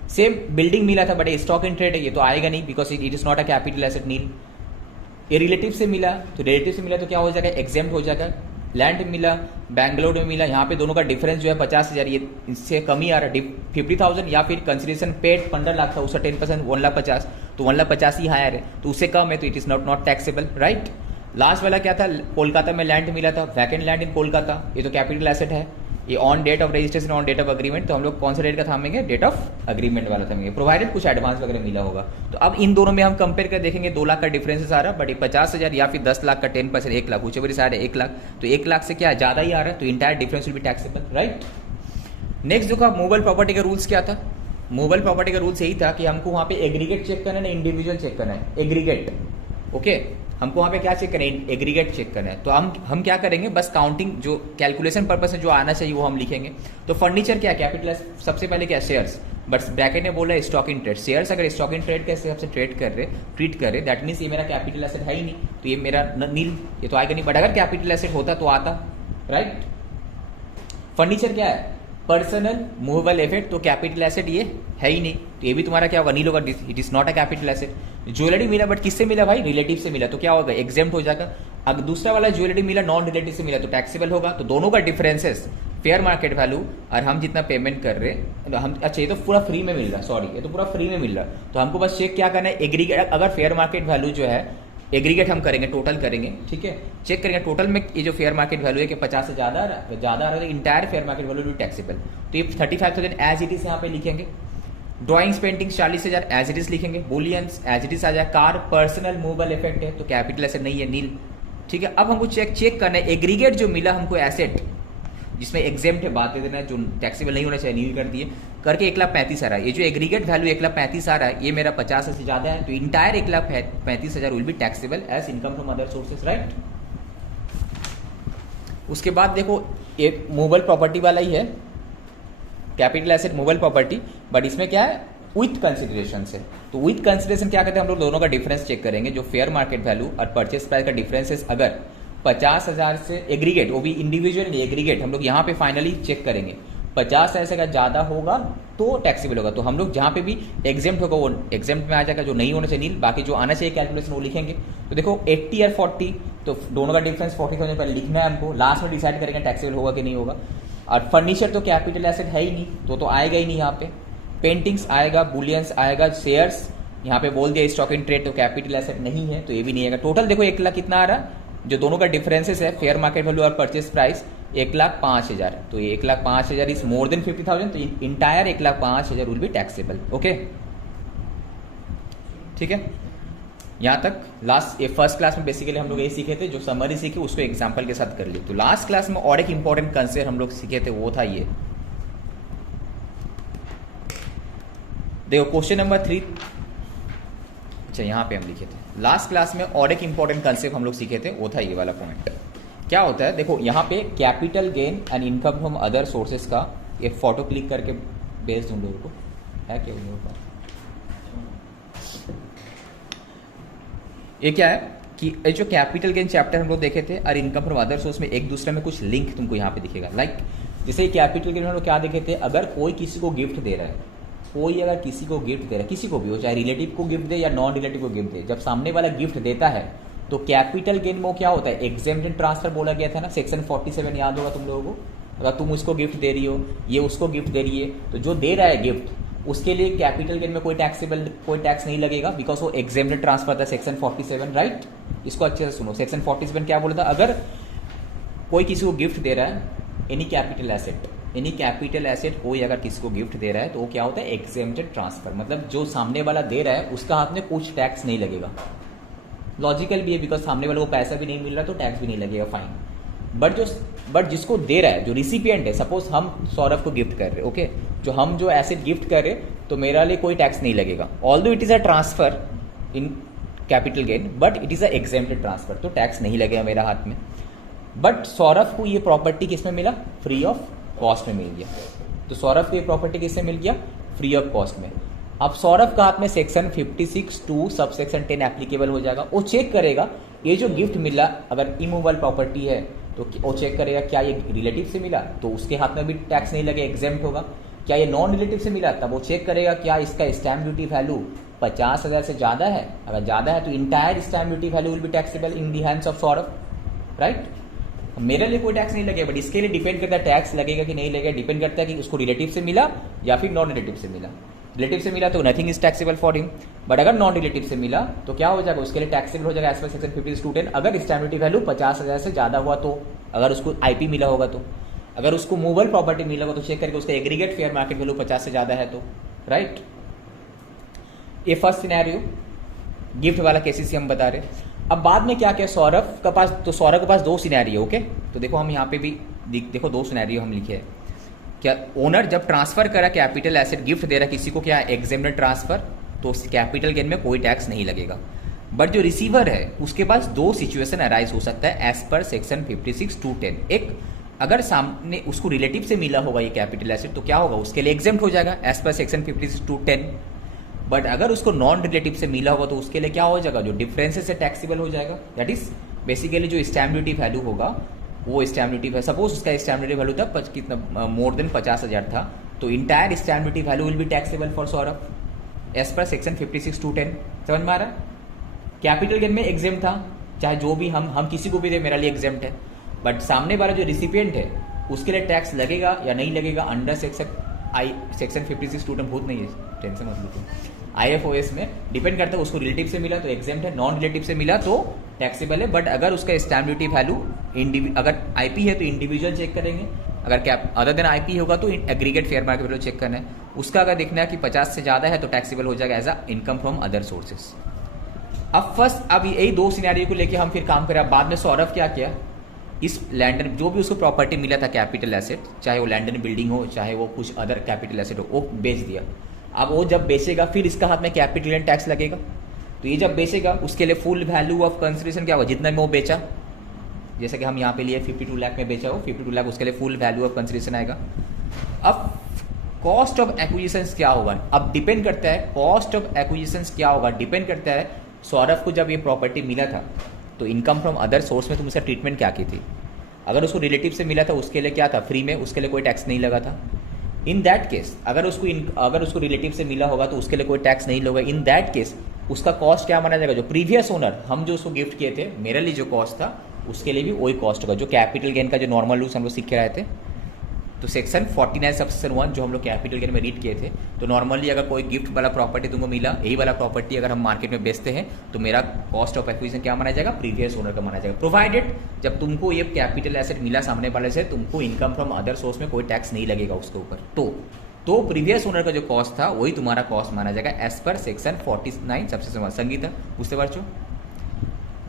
Same building मिला था बट स्टॉक इन ट्रेड है, ये तो आएगा नहीं because it is not a capital asset, nil. ये रिलेटिव से मिला, तो रिलेटिव से मिला तो क्या हो जाएगा, एग्जेम्प्ट हो जाएगा। लैंड मिला, बैंगलोर में मिला, यहाँ पे दोनों का डिफरेंस जो है 50,000, ये इससे कम ही आ रहा है, 50,000 या फिर कंसिडरेशन पेड 15 लाख था, उसका 10% 1,50,000, तो 1,50,000 ही हायर है, तो उससे कम है तो it is not taxable, right. Last वाला क्या था, कोलकाता में लैंड मिला था, वैकेंट लैंड इन कोलकाता, ये तो कैपिटल एसेट है, ये on date of registration on date of agreement, तो हम लोग कौन सा डेट का थामेंगे, डेट ऑफ अग्रीमेंट वाला थामेंगे, प्रोवाइडेड कुछ एडवांस वगैरह मिला होगा। तो अब इन दोनों में हम कंपेयर कर देखेंगे, 2 लाख का डिफरेंस आ रहा है, बट 50,000 या फिर 10 लाख का 10% 1 lakh, whichever is higher 1 lakh, तो 1 लाख से क्या ज्यादा ही आ रहा है, तो entire difference will be taxable, right. Next जो का मूवेबल प्रॉपर्टी का रूल्स क्या था, मूवेबल प्रॉपर्टी का रूल्स यही था कि हमको वहां पे एग्रीगेट चेक करना है, इंडिविजुअल चेक करना है, एग्रीगेट, ओके, हमको वहां पे क्या चेक करना है, एग्रीगेट चेक करना है। तो हम क्या करेंगे, बस काउंटिंग जो कैलकुलेशन पर्पस से जो आना चाहिए वो हम लिखेंगे। तो फर्नीचर क्या, कैपिटल सबसे पहले क्या, शेयर्स, बट ब्रैकेट ने बोला स्टॉक इन ट्रेड, शेयर्स अगर स्टॉक इन ट्रेड के हिसाब से ट्रीट कर रहे दैट मीन्स ये मेरा कैपिटल एसेट है ही नहीं, तो ये मेरा नील, ये तो आएगा नहीं, बट अगर कैपिटल एसेट होता तो आता, राइट। फर्नीचर क्या है, पर्सनल मूवेबल एसेट, तो कैपिटल एसेट ये है ही नहीं, तो ये भी तुम्हारा क्या होगा, नील होगा, it is not a capital asset. Jewellery मिला बट किससे मिला भाई, रिलेटिव से मिला, तो क्या होगा, एग्जेम्प्ट हो जाएगा। अगर दूसरा वाला ज्वेलरी मिला नॉन रिलेटिव से मिला तो टैक्सेबल होगा। तो दोनों का डिफरेंसेस फेयर मार्केट वैल्यू और हम जितना पेमेंट कर रहे हैं, हम अच्छा ये तो पूरा फ्री में मिल रहा है, सॉरी ये तो पूरा फ्री में मिल रहा है, तो हमको बस चेक क्या करना है, एग्रीगेट, अगर फेयर मार्केट वैल्यू जो है एग्रीगेट हम करेंगे, टोटल करेंगे, ठीक है, चेक करेंगे टोटल में ये जो फेयर मार्केट वैल्यू है कि 50 से ज्यादा आ रहा है, entire fair market value taxable, तो ये 35,000 एज इट इज यहाँ पे लिखेंगे। Drawings painting 40,000 as it is लिखेंगे, बुलियंस एज इट इज आ जाए, कार पर्सनल मूवेबल इफेक्ट है तो कैपिटल एसेट नहीं है, नील, ठीक है। अब हमको चेक करना है, एग्रीगेट जो मिला हमको एसेट जिसमें एग्जेम्प्ट है, बात दे देना है, जो टैक्सेबल नहीं होना चाहिए नील कर दिए, करके 1,35,000 आ रहा है। ये जो एग्रीगेट वैल्यू 1,35,000 आ रहा है, ये मेरा 50 से ज्यादा है, तो entire 1,35,000 will be taxable as income from other sources, right. उसके बाद देखो एक मूवेबल प्रॉपर्टी वाला ही है, capital asset movable property, but इसमें क्या है, विथ कंसिडरेशन से। तो विथ कंसिडरेशन क्या कहते हैं, हम लोग दोनों का डिफरेंस चेक करेंगे, जो फेयर मार्केट वैल्यू और परचेस प्राइस का डिफरेंस अगर 50,000 से एग्रीगेट, वो भी इंडिविजुअल नहीं एग्रीगेट, हम लोग यहाँ पे फाइनली चेक करेंगे 50,000 से अगर ज्यादा होगा तो टैक्सेबल होगा, तो हम लोग जहाँ पे भी एग्जेम्प्ट होगा वो एग्जेम्प्ट में आ जाएगा, जो नहीं होना चाहिए नील, बाकी जो आना चाहिए कैलकुलेशन वो लिखेंगे। तो देखो 80 और 40, तो दोनों का डिफरेंस 40,000 पहले लिखना है हमको, लास्ट में डिसाइड करेंगे टैक्सेबल होगा कि नहीं होगा। और फर्नीचर तो कैपिटल एसेट है ही नहीं, तो आएगा ही नहीं यहाँ पे। पेंटिंग्स आएगा, बुलियंस आएगा, शेयर्स यहाँ पे बोल दिया स्टॉक इन ट्रेड, तो कैपिटल एसेट नहीं है, तो ये भी नहीं आएगा। टोटल देखो 1 लाख कितना आ रहा है, जो दोनों का डिफरेंसेस है फेयर मार्केट वैल्यू और परचेस प्राइस 1,05,000, तो ये 1,05,000 इज मोर देन 50,000, तो entire 1,05,000 will be taxable, okay, ठीक है। यहाँ तक लास्ट ये फर्स्ट क्लास में बेसिकली हम लोग ये सीखे थे, जो समरी सीखे उसको एग्जांपल के साथ कर लिए। तो लास्ट क्लास में और एक इंपॉर्टेंट कंसेप्ट हम लोग सीखे थे, वो था ये, देखो क्वेश्चन नंबर 3, अच्छा यहाँ पे हम लिखे थे लास्ट क्लास में और एक इंपॉर्टेंट कंसेप्ट हम लोग सीखे थे, वो था ये वाला पॉइंट। क्या होता है देखो, यहाँ पे capital gain and income from other sources का एक फोटो क्लिक करके भेज दूं लोगों को, है क्या उन लोगों का, ये क्या है, कि जो कैपिटल गेन चैप्टर हम लोग देखे थे और इनकम फ्रॉम अदर सोर्स में एक दूसरे में कुछ लिंक तुमको यहाँ पे दिखेगा। लाइक जैसे कैपिटल गेन हम लोग क्या देखे थे, अगर कोई किसी को गिफ्ट दे रहा है, कोई अगर किसी को गिफ्ट दे रहा है, किसी को भी हो, चाहे रिलेटिव को गिफ्ट दे या नॉन रिलेटिव को गिफ्ट दे, जब सामने वाला गिफ्ट देता है तो कैपिटल गेन में वो क्या होता है, एग्जेम्प्टेड ट्रांसफर बोला गया था ना, सेक्शन 47 याद होगा तुम लोगों को। अगर तुम उसको गिफ्ट दे रही हो, ये उसको गिफ्ट दे रही है, तो जो दे रहा है गिफ्ट उसके लिए कैपिटल गेन में कोई टैक्स नहीं लगेगा, बिकॉज वो एग्जेम्प्टेड ट्रांसफर था सेक्शन 47, राइट। इसको अच्छे से सुनो, सेक्शन 47 क्या बोला था, अगर कोई किसी को गिफ्ट दे रहा है, एनी कैपिटल एसेट कोई अगर किसी को गिफ्ट दे रहा है तो वो क्या होता है, एग्जेम्प्टेड ट्रांसफर, मतलब जो सामने वाला दे रहा है उसका हाथ में कुछ टैक्स नहीं लगेगा। लॉजिकल भी है, बिकॉज सामने वाले को पैसा भी नहीं मिल रहा तो टैक्स भी नहीं लगेगा, फाइन। बट जिसको दे रहा है, जो रिसिपिएंट है, सपोज हम सौरभ को गिफ्ट कर रहे हैं, ओके, जो हम जो एसेट गिफ्ट कर रहे तो मेरा लिए कोई टैक्स नहीं लगेगा, although it is a transfer in capital gain, but it is a exempted transfer, तो टैक्स नहीं लगेगा मेरा हाथ में। बट सौरभ को ये प्रॉपर्टी किसमें मिला, फ्री ऑफ कॉस्ट में मिल गया। तो सौरभ को ये प्रॉपर्टी किससे मिल गया, फ्री ऑफ कॉस्ट में। अब सौरभ का हाथ में सेक्शन 56(2) सब सेक्शन 10 एप्लीकेबल हो जाएगा। वो चेक करेगा ये जो गिफ्ट मिला, अगर इमूवेबल प्रॉपर्टी है तो वो चेक करेगा क्या ये रिलेटिव से मिला, तो उसके हाथ में भी टैक्स नहीं लगे, एग्जेम्प्ट होगा। क्या ये नॉन रिलेटिव से मिला, तब वो चेक करेगा क्या इसका स्टैम्प ड्यूटी वैल्यू 50,000 से ज्यादा है, अगर ज्यादा है तो entire stamp duty value will be taxable in the hands of Saurabh, right. मेरे लिए कोई टैक्स नहीं लगेगा, बट इसके लिए डिपेंड करता है टैक्स लगेगा कि नहीं लगेगा, डिपेंड करता है कि उसको रिलेटिव से मिला या फिर नॉन रिलेटिव से मिला। रिलेटिव से मिला तो nothing is taxable for him, but अगर नॉन रिलेटिव से मिला तो क्या हो जाएगा, उसके लिए टैक्सेबल हो जाएगा एज पर सेक्शन 52(10) अगर स्टैम्प ड्यूटी वैल्यू 50,000 से ज्यादा हुआ तो, अगर उसको आईपी मिला होगा तो, अगर उसको मूवेबल प्रॉपर्टी मिला होगा तो चेक करके उसका एग्रीगेट फेयर मार्केट वैल्यू 50 से ज्यादा है तो, राइट। ये फर्स्ट सिनेरियो गिफ्ट वाला केसेस हम बता रहे। अब बाद में क्या क्या सौरभ के पास, तो सौरभ के पास दो सिनेरियो, ओके, तो देखो हम यहाँ पे भी देखो दो सिनेरियो हम लिखे हैं। क्या ओनर जब ट्रांसफर करा कैपिटल एसेट, गिफ्ट दे रहा किसी को, क्या एग्जेम्प्टेड ट्रांसफर, तो कैपिटल गेन में कोई टैक्स नहीं लगेगा। बट जो रिसीवर है उसके पास दो सिचुएशन अराइज हो सकता है एज पर सेक्शन 56(2)(10)। एक, अगर सामने उसको रिलेटिव से मिला होगा ये कैपिटल एसेट तो क्या होगा, उसके लिए एग्जेम्प्ट हो जाएगा एज पर सेक्शन 56(2)(10)। बट अगर उसको नॉन रिलेटिव से मिला होगा तो उसके लिए क्या हो जाएगा, जो डिफरेंसेस से टैक्सेबल हो जाएगा, दैट इज बेसिकली जो स्टैम्प ड्यूटी वैल्यू होगा वो स्टैम्प ड्यूटी है, सपोज उसका स्टैम्प ड्यूटी वैल्यू था कितना, मोर देन 50,000 था, तो entire stamp duty value will be taxable for Saurabh as per section 56(2)(10)। समझ में आ रहा, कैपिटल गेन में एग्जेम्प्ट था, चाहे जो भी हम किसी को भी दे मेरा लिए एग्जेम्प्ट है, बट सामने वाला जो रिसिपिएंट है उसके लिए टैक्स लगेगा या नहीं लगेगा अंडर सेक्शन 56(2)(10) भूत नहीं है, टेंशन मत लो, IFOS में डिपेंड करता है, उसको रिलेटिव से मिला तो एग्जेम्प्ट है, नॉन रिलेटिव से मिला तो टैक्सेबल है। बट अगर उसका स्टैम्प ड्यूटी वैल्यू अगर आईपी है तो इंडिविजुअल चेक करेंगे, अगर कैप अदर देन आईपी होगा तो aggregate fair market value check करना है, उसका अगर देखना है कि 50 से ज्यादा है तो टैक्सेबल हो जाएगा as a income from other sources. अब यही दो सिनेरियो को लेके हम फिर काम करें। बाद में सौरभ क्या किया, इस लैंड जो भी उसको प्रॉपर्टी मिला था कैपिटल एसेट, चाहे वो लैंड एंड बिल्डिंग हो चाहे वो कुछ अदर कैपिटल एसेट हो, वो बेच दिया। अब वो जब बेचेगा फिर इसका हाथ में कैपिटल गेन टैक्स लगेगा, तो ये जब बेचेगा उसके लिए फुल वैल्यू ऑफ कंसिडरेशन क्या होगा, जितना में वो बेचा, जैसे कि हम यहाँ पे लिए 52 लाख में बेचा हो, 52 लाख उसके लिए फुल वैल्यू ऑफ कंसिडरेशन आएगा। अब कॉस्ट ऑफ एक्विजिशन क्या होगा, अब डिपेंड करता है कॉस्ट ऑफ एक्विजिशन क्या होगा, डिपेंड करता है सौरभ को जब ये प्रॉपर्टी मिला था तो इनकम फ्रॉम अदर सोर्स में तुम उसका ट्रीटमेंट क्या की थी। अगर उसको रिलेटिव से मिला था उसके लिए क्या था, फ्री में, उसके लिए कोई टैक्स नहीं लगा था। इन दैट केस अगर उसको रिलेटिव से मिला होगा तो उसके लिए कोई टैक्स नहीं लगा। इन दैट केस उसका कॉस्ट क्या माना जाएगा, जो प्रीवियस ओनर हम जो उसको गिफ्ट किए थे मेरे लिए जो कॉस्ट था उसके लिए भी वही कॉस्ट होगा, जो कैपिटल गेन का जो नॉर्मल रूल्स हम लोग सीख के आए थे। तो सेक्शन 49 सबसेक्शन 1 जो हम लोग कैपिटल गेन में रीड किए थे, तो नॉर्मली अगर कोई गिफ्ट वाला प्रॉपर्टी तुमको मिला, यही वाला प्रॉपर्टी अगर हम मार्केट में बेचते हैं तो मेरा कॉस्ट ऑफ एक्विजिशन क्या माना जाएगा, प्रीवियस ओनर का माना जाएगा, प्रोवाइडेड जब तुमको ये कैपिटल एसेट मिला सामने वाले से, तुमको इनकम फ्रॉम अदर सोर्स में कोई टैक्स नहीं लगेगा उसके ऊपर। तो प्रीवियस ओनर का जो कॉस्ट था वही तुम्हारा कॉस्ट माना जाएगा as per section 49 subsection 1। Sangeeta बुझते पारछो,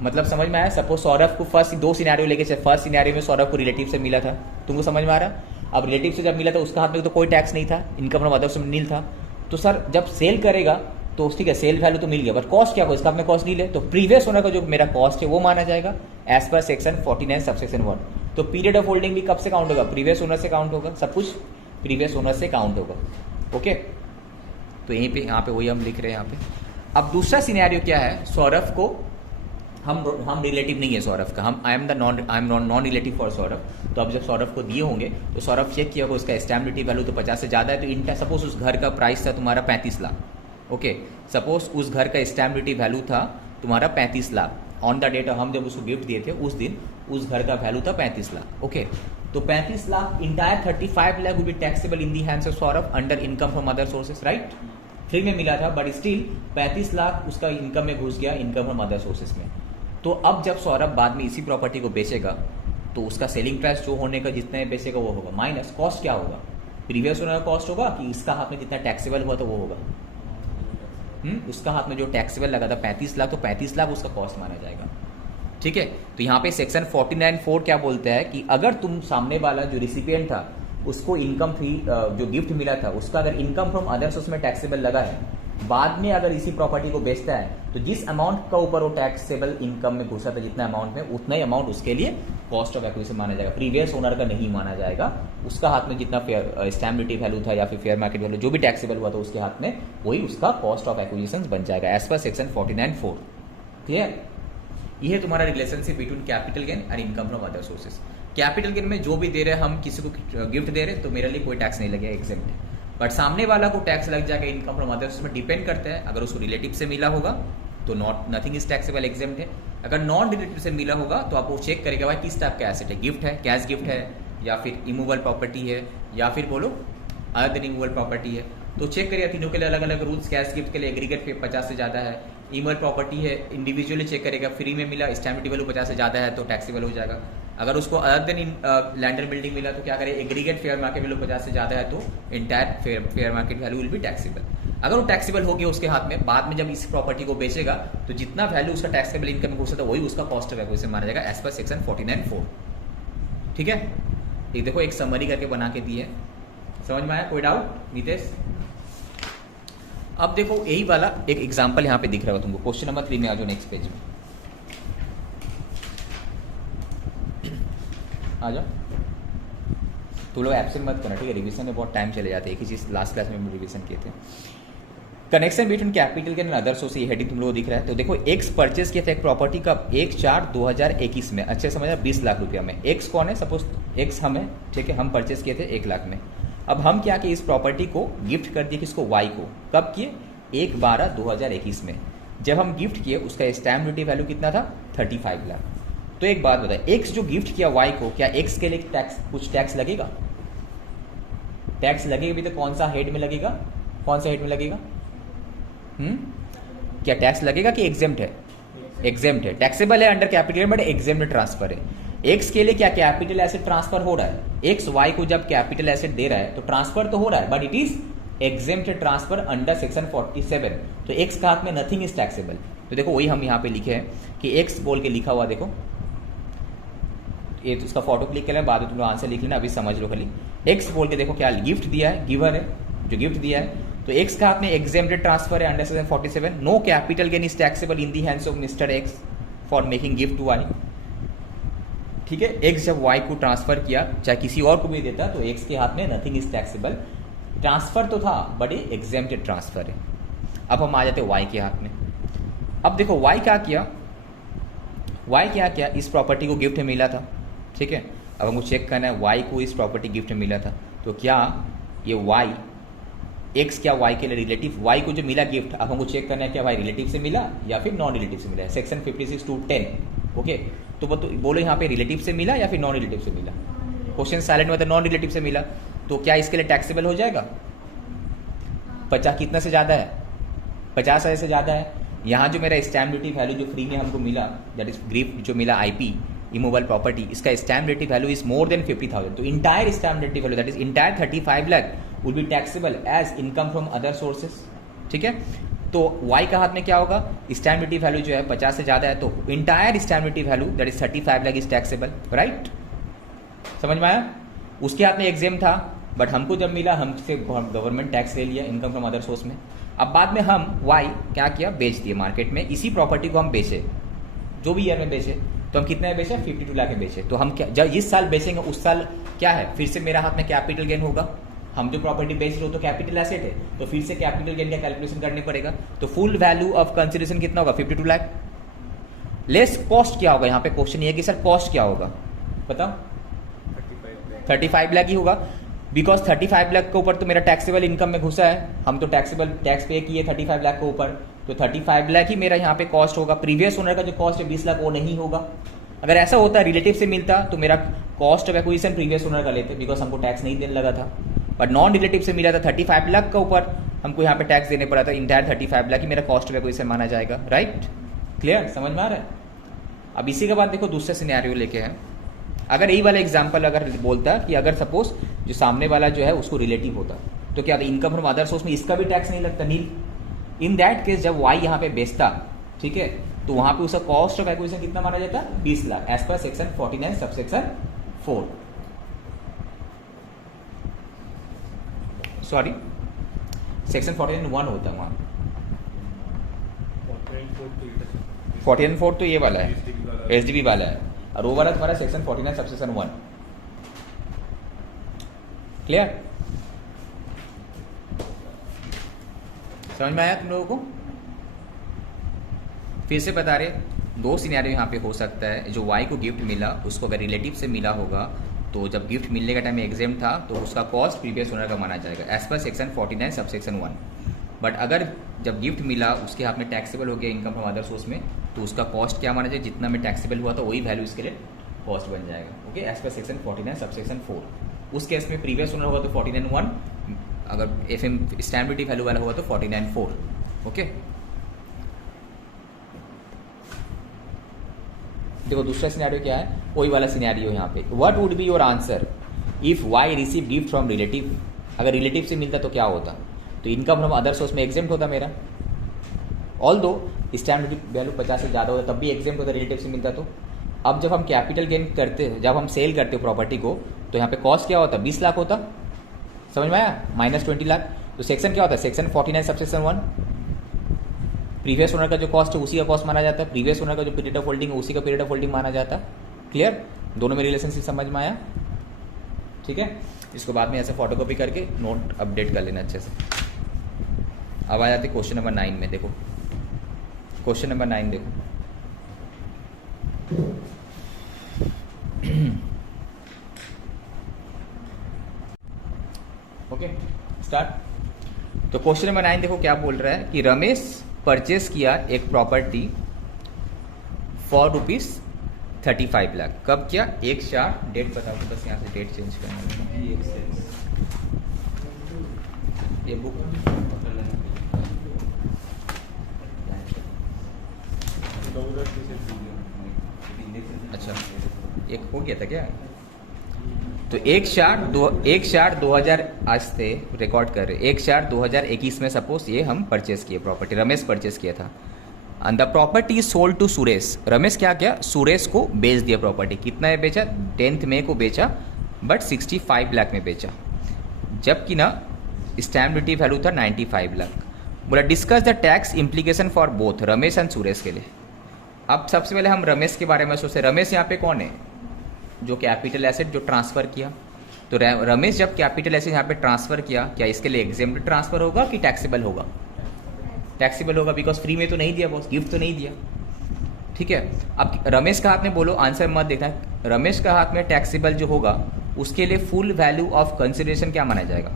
मतलब समझ में आया। सपोज सौरभ को फर्स्ट दो सिनेरियो लेके चले, फर्स्ट सिनेरियो में सौरभ को रिलेटिव से मिला था, तुमको समझ में आ रहा। अब रिलेटिव से जब मिला था उसका हाथ में तो कोई टैक्स नहीं था, इनकम फ्रॉम अदर सोर्स में नील था। तो सर जब सेल करेगा तो ठीक है, सेल वैल्यू तो मिल गया, बट कॉस्ट क्या होगा, इसका अपने कॉस्ट नील है, तो प्रीवियस ओनर का जो मेरा कॉस्ट है वो माना जाएगा एज पर सेक्शन 49 सबसेक्शन 1। तो पीरियड ऑफ होल्डिंग भी कब से काउंट होगा, प्रीवियस ओनर से काउंट होगा, सब कुछ प्रीवियस ओनर से काउंट होगा। ओके, तो यहाँ पे वही हम लिख रहे हैं यहाँ पे। अब दूसरा सिनेरियो क्या है, सौरभ को हम रिलेटिव नहीं है सौरभ का, हम I am non relative for Saurabh. तो अब जब सौरभ को दिए होंगे तो सौरभ चेक किया होगा उसका स्टैम्प ड्यूटी वैल्यू तो 50 से ज़्यादा है, तो इंटा सपोज उस घर का प्राइस था तुम्हारा 35 लाख, ओके, सपोज उस घर का स्टैम्प ड्यूटी वैल्यू था तुम्हारा 35 लाख ऑन द डेट हम जब उसको गिफ्ट दिए थे उस दिन उस घर का वैल्यू था 35 लाख, ओके। तो 35 lakh entire 35 lakh will be taxable in the hands of Saurabh under income from other sources, right. Free में मिला था बट स्टिल 35 लाख उसका इनकम में घुस गया, इनकम फ्रॉम अदर सोर्सेस में। तो अब जब सौरभ बाद में इसी प्रॉपर्टी को बेचेगा तो उसका सेलिंग प्राइस जो होने का जितना बेचेगा वो होगा, माइनस कॉस्ट क्या होगा, प्रीवियस ओनर का कॉस्ट होगा कि इसका हाथ में जितना टैक्सेबल हुआ तो वो होगा, उसका हाथ में जो टैक्सेबल लगा था 35 लाख, तो 35 लाख उसका कॉस्ट माना जाएगा, ठीक है। तो यहाँ पे सेक्शन 49(4) क्या बोलता है कि अगर तुम सामने वाला जो रिसिपिएंट था उसको इनकम फ्री जो गिफ्ट मिला था उसका अगर इनकम फ्रॉम अदर सोर्स में टैक्सेबल लगा है, बाद में अगर इसी प्रॉपर्टी को बेचता है तो जिस अमाउंट का ऊपर वो टैक्सेबल इनकम में घुसा था जितना अमाउंट में, उतना ही अमाउंट उसके लिए कॉस्ट ऑफ एक्विजिशन माना जाएगा, प्रीवियस ओनर का नहीं माना जाएगा। उसका हाथ में जितना स्टैम्प ड्यूटी वैल्यू था या फिर फेयर मार्केट वैल्यू जो भी टैक्सेबल हुआ था उसके हाथ में वही उसका कॉस्ट ऑफ एक्विजिशन बन जाएगा एज पर सेक्शन 49(4). क्लियर। ये है तुम्हारा relationship between capital gain and income from other sources. Capital gain में जो भी दे रहे हैं हम किसी को गिफ्ट दे रहे हैं तो मेरे लिए कोई टैक्स नहीं लगेगा, एग्जेम्प्ट है। बट सामने वाला को टैक्स लग जाएगा इनकम फ्रॉम अदर सोर्स में, डिपेंड करता है। अगर उसको रिलेटिव से मिला होगा तो नथिंग इज टैक्सेबल, एग्जेम्प्ट है। अगर नॉन रिलेटिव से मिला होगा तो आप वो चेक करेगा भाई किस टाइप का एसेट है, गिफ्ट है, कैश गिफ्ट है, या फिर इमूवल प्रॉपर्टी है, या फिर बोलो अदर देन इमूवल प्रॉपर्टी है। तो चेक करिएगा, तीनों के लिए अलग अलग रूल्स। कैश गिफ्ट के लिए एग्रीगेट 50 से ज़्यादा है, इमूवल प्रॉपर्टी है इंडिविजुअली चेक करेगा, फ्री में मिला स्टैम्प ड्यूटी वैल्यू 50 से ज़्यादा है तो टैक्सेबल हो जाएगा। अगर उसको other than land and building मिला तो क्या करे, एग्रीगेट फेयर मार्केट वैल्यू 50 से ज़्यादा है तो entire fair market value will be taxable. अगर वो टैक्सेबल हो गया उसके हाथ में, बाद में जब इस प्रॉपर्टी को बेचेगा तो जितना वैल्यू उसका टैक्सेबल इनकम में घुसा था वही उसका कॉस्ट ऑफ एक्विजिशन माना जाएगा एज पर सेक्शन 49(4). ठीक है, ये देखो एक समरी करके बना के दी है, समझ में आया? कोई डाउट नितेश? अब देखो यही वाला एक एग्जांपल यहाँ पे दिख रहा है तुमको। क्वेश्चन नंबर 3 में आ जाओ, नेक्स्ट पेज में आ जाओ। तो लोग एब्सेंट मत करना, ठीक है? रिवीजन में बहुत टाइम चले जाते हैं, एक ही चीज लास्ट क्लास में हम रिवीजन किए थे। Connection between capital gain and other source, ये हेडिंग तुम लोगों को दिख रहा है। तो देखो एक्स परचेज किया था एक प्रॉपर्टी का 1/4/2021 में, अच्छे समझा, 20 लाख रुपया में। एक्स कौन है? सपोज एक्स हम है, ठीक है, हम परचेज किए थे 1 लाख में। अब हम क्या किए, इस प्रॉपर्टी को गिफ्ट कर दिए किसको? वाई को। कब किए? 1/12/2021 में। जब हम गिफ्ट किए उसका स्टैम्प ड्यूटी वैल्यू कितना था? 35 लाख। तो एक बात बताए, एक्स जो गिफ्ट किया वाई को, क्या एक्स के लिए टैक्स कुछ टैक्स लगेगा? टैक्स लगेगा भी तो कौन सा हेड में लगेगा? कौन सा हेड में लगेगा? क्या टैक्स लगेगा कि एग्जेम्प्ट है? एग्जेम्प्ट है, टैक्सेबल है under capital but exempt transfer है। एक्स के लिए क्या कैपिटल एसेट ट्रांसफर हो रहा है? एक्स वाई को जब कैपिटल एसेट दे रहा है तो ट्रांसफर तो हो रहा है but it is exempt transfer under section 47। तो एक्स का हाथ में नथिंग इज टैक्सेबल। तो देखो वही हम यहाँ पे लिखे हैं कि एक्स बोल के लिखा हुआ, देखो ये तो उसका फोटो क्लिक करें, बाद में तुम लोग आंसर लिख लेना, अभी समझ लो खाली। एक्स बोल के देखो क्या गिफ्ट दिया है, गिवर है जो गिफ्ट दिया है। तो एक्स का हाथ में एग्जेम्प्टेड ट्रांसफर है under section 47। No capital gain is taxable in the hands of mister X for making gift to Y. ठीक है, एक्स जब वाई को ट्रांसफर किया, चाहे किसी और को भी देता, तो एक्स के हाथ में नथिंग इज टैक्सेबल। ट्रांसफर तो था बट ये एग्जेम्प्टेड ट्रांसफर है। अब हम आ जाते हैं वाई के हाथ में। अब देखो वाई क्या किया, वाई क्या किया, इस प्रॉपर्टी को गिफ्ट में मिला था, ठीक है। अब हमको चेक करना है वाई को इस प्रॉपर्टी गिफ्ट में मिला था, तो क्या ये वाई एक्स क्या वाई के लिए रिलेटिव, वाई को जो मिला गिफ्ट, अब हमको चेक करना है क्या वाई रिलेटिव से मिला या फिर नॉन रिलेटिव से मिला है। Section 56(2)(10), okay. तो बोलो यहाँ पे रिलेटिव से मिला या फिर नॉन रिलेटिव से मिला। क्वेश्चन साइलेंट में तो नॉन रिलेटिव से मिला, तो क्या इसके लिए टैक्सेबल हो जाएगा? 50 कितना से ज़्यादा है? 50,000 से ज़्यादा है। यहाँ जो मेरा स्टैम्प ड्यूटी वैल्यू जो फ्री में हमको मिला, दैट इज गिफ्ट जो मिला आईपी इमूवल प्रॉपर्टी, इसका stamp duty value is more than 50,000। तो entire stamp duty value that is entire 35 lakh will be taxable as income from other sources, ठीक है। तो वाई का हाथ में क्या होगा, स्टैम्प ड्यूटी वैल्यू जो है 50 से ज्यादा है, तो entire stamp duty value that is 35 lakh is taxable, right? समझ में आया? उसके हाथ में एग्जेम था बट हमको जब मिला हमसे गवर्नमेंट टैक्स ले लिया इनकम फ्रॉम अदर सोर्स में। अब बाद में हम वाई क्या किया, बेच दिए मार्केट में। इसी प्रॉपर्टी को हम बेचे, जो भी ईयर में बेचे, तो हम कितने में बेचे? 52 लाख में बेचे। तो हम क्या जब इस साल बेचेंगे उस साल क्या है, फिर से मेरा हाथ में कैपिटल गेन होगा। हम जो प्रॉपर्टी बेच रहे हो तो कैपिटल एसेट है, तो फिर से कैपिटल गेन का कैलकुलेशन करने पड़ेगा। तो फुल वैल्यू ऑफ कंसिडरेशन कितना होगा? 52 लाख। लेस कॉस्ट क्या होगा? यहाँ पे क्वेश्चन ये है कि सर कॉस्ट क्या होगा, बताओ। 35 लाख ही होगा, बिकॉज 35 लाख के ऊपर तो मेरा टैक्सेबल इनकम में घुसा है, हम तो टैक्सेबल टैक्स पे किए 35 लाख के ऊपर, तो 35 लाख ही मेरा यहाँ पे कॉस्ट होगा। प्रीवियस ओनर का जो कॉस्ट है 20 लाख वो नहीं होगा। अगर ऐसा होता रिलेटिव से मिलता तो मेरा cost of acquisition previous owner का लेते, बिकॉज हमको टैक्स नहीं देने लगा था। बट नॉन रिलेटिव से मिला था 35 लाख का ऊपर हमको यहाँ पे टैक्स देने पड़ा था। इंटायर 35 लाख ही मेरा कॉस्ट ऑफ एक्विजिशन माना जाएगा। राइट, क्लियर, समझ में आ रहा है? अब इसी के बाद देखो दूसरा सिनेरियो लेके है। अगर यही वाला एग्जांपल अगर बोलता कि अगर सपोज जो सामने वाला जो है उसको रिलेटिव होता, तो क्या इनकम फ्रॉम अदर सोर्स में इसका भी टैक्स नहीं लगता, नील। इन दैट केस जब वाई यहाँ पे बेचता, ठीक है, तो वहां पे उसका कॉस्ट ऑफ एक्विजिशन कितना माना जाता? 20 lakh as per section 49 subsection 4, sorry section 49(1) होता है वहां। 49(4) तो ये वाला है, एसडीबी वाला है, और वो वाला तुम्हारा सेक्शन 49 सबसेक्शन 1। क्लियर, समझ में आया तुम लोगों को? फिर से बता रहे, दो सिनेरियो यहाँ पे हो सकता है। जो वाई को गिफ्ट मिला उसको अगर रिलेटिव से मिला होगा तो जब गिफ्ट मिलने का टाइम में एग्जेम्प्ट था तो उसका कॉस्ट प्रीवियस ओनर का माना जाएगा as per section 49 subsection 1। But अगर जब गिफ्ट मिला उसके हाथ में टैक्सेबल हो गया इनकम फ्रॉम अदर सोर्स में, तो उसका कॉस्ट क्या माना जाए? जितना में टैक्सेबल हुआ था वही वैल्यू इसके लिए कॉस्ट बन जाएगा। Okay, as per section 49 subsection 4। उस केस में प्रीवियस ओनर होगा तो 49(1), अगर एफएम स्टैम्प ड्यूटी वैल्यू वाला हुआ तो 49(4). ओके, देखो दूसरा सिनेरियो क्या है, वही वाला सिनेरियो यहाँ पे। What would be your answer if Y receive gift from relative? अगर रिलेटिव से मिलता तो क्या होता? तो इनकम फ्रॉम अदर सोर्स में एग्जेम्प्ट होता मेरा, ऑल दो स्टैम्प ड्यूटी वैल्यू 50 से ज़्यादा होता तब भी एग्जेम्प्ट होता रिलेटिव से मिलता तो। अब जब हम कैपिटल गेन करते, जब हम सेल करते हो प्रॉपर्टी को, तो यहाँ पे कॉस्ट क्या होता? 20 लाख होता, समझ में आया, माइनस 20 लाख। तो सेक्शन क्या होता है? Section 49 subsection 1। प्रीवियस ओनर का जो कॉस्ट है उसी का कॉस्ट माना जाता है, प्रीवियस ओनर का जो पीरियड ऑफ होल्डिंग है उसी का पीरियड ऑफ होल्डिंग माना जाता है। क्लियर, दोनों में रिलेशनशिप समझ में आया? ठीक है, इसको बाद में ऐसे फोटोकॉपी करके नोट अपडेट कर लेना अच्छे से। अब आ जाते क्वेश्चन नंबर 9 में। देखो क्वेश्चन नंबर 9 देखो, ओके स्टार्ट। तो क्वेश्चन नंबर 9 देखो क्या बोल रहा है कि रमेश परचेस किया एक प्रॉपर्टी फॉर ₹35 लाख। कब किया? 1/4, डेट बताओ, बस यहाँ से डेट चेंज करना है। ये बुक अच्छा एक हो गया था क्या? तो 1/4/2000 आज से रिकॉर्ड कर रहे, 1/4/2021 में सपोज ये हम परचेस किए प्रॉपर्टी, रमेश परचेस किया था। And the property sold to Suresh. Ramesh क्या किया? सुरेश को बेच दिया प्रॉपर्टी। कितना है बेचा? 10 मई को बेचा, बट 65 लाख में बेचा, जबकि ना स्टैम्प ड्यूटी वैल्यू था 95 लाख। बोला discuss the tax implication for both, Ramesh and Suresh के लिए। अब सबसे पहले हम रमेश के बारे में सोचते। रमेश यहाँ पे कौन है? जो कैपिटल एसेट जो ट्रांसफर किया। तो रमेश जब कैपिटल एसेट यहाँ पे ट्रांसफर किया, क्या इसके लिए एग्जेम्प्ट ट्रांसफर होगा कि टैक्सेबल होगा? टैक्सेबल होगा, बिकॉज फ्री में तो नहीं दिया बॉस, गिफ्ट तो नहीं दिया। ठीक है, अब रमेश का हाथ में बोलो, आंसर मत देखना। रमेश का हाथ में टैक्सेबल जो होगा उसके लिए फुल वैल्यू ऑफ कंसिडरेशन क्या माना जाएगा?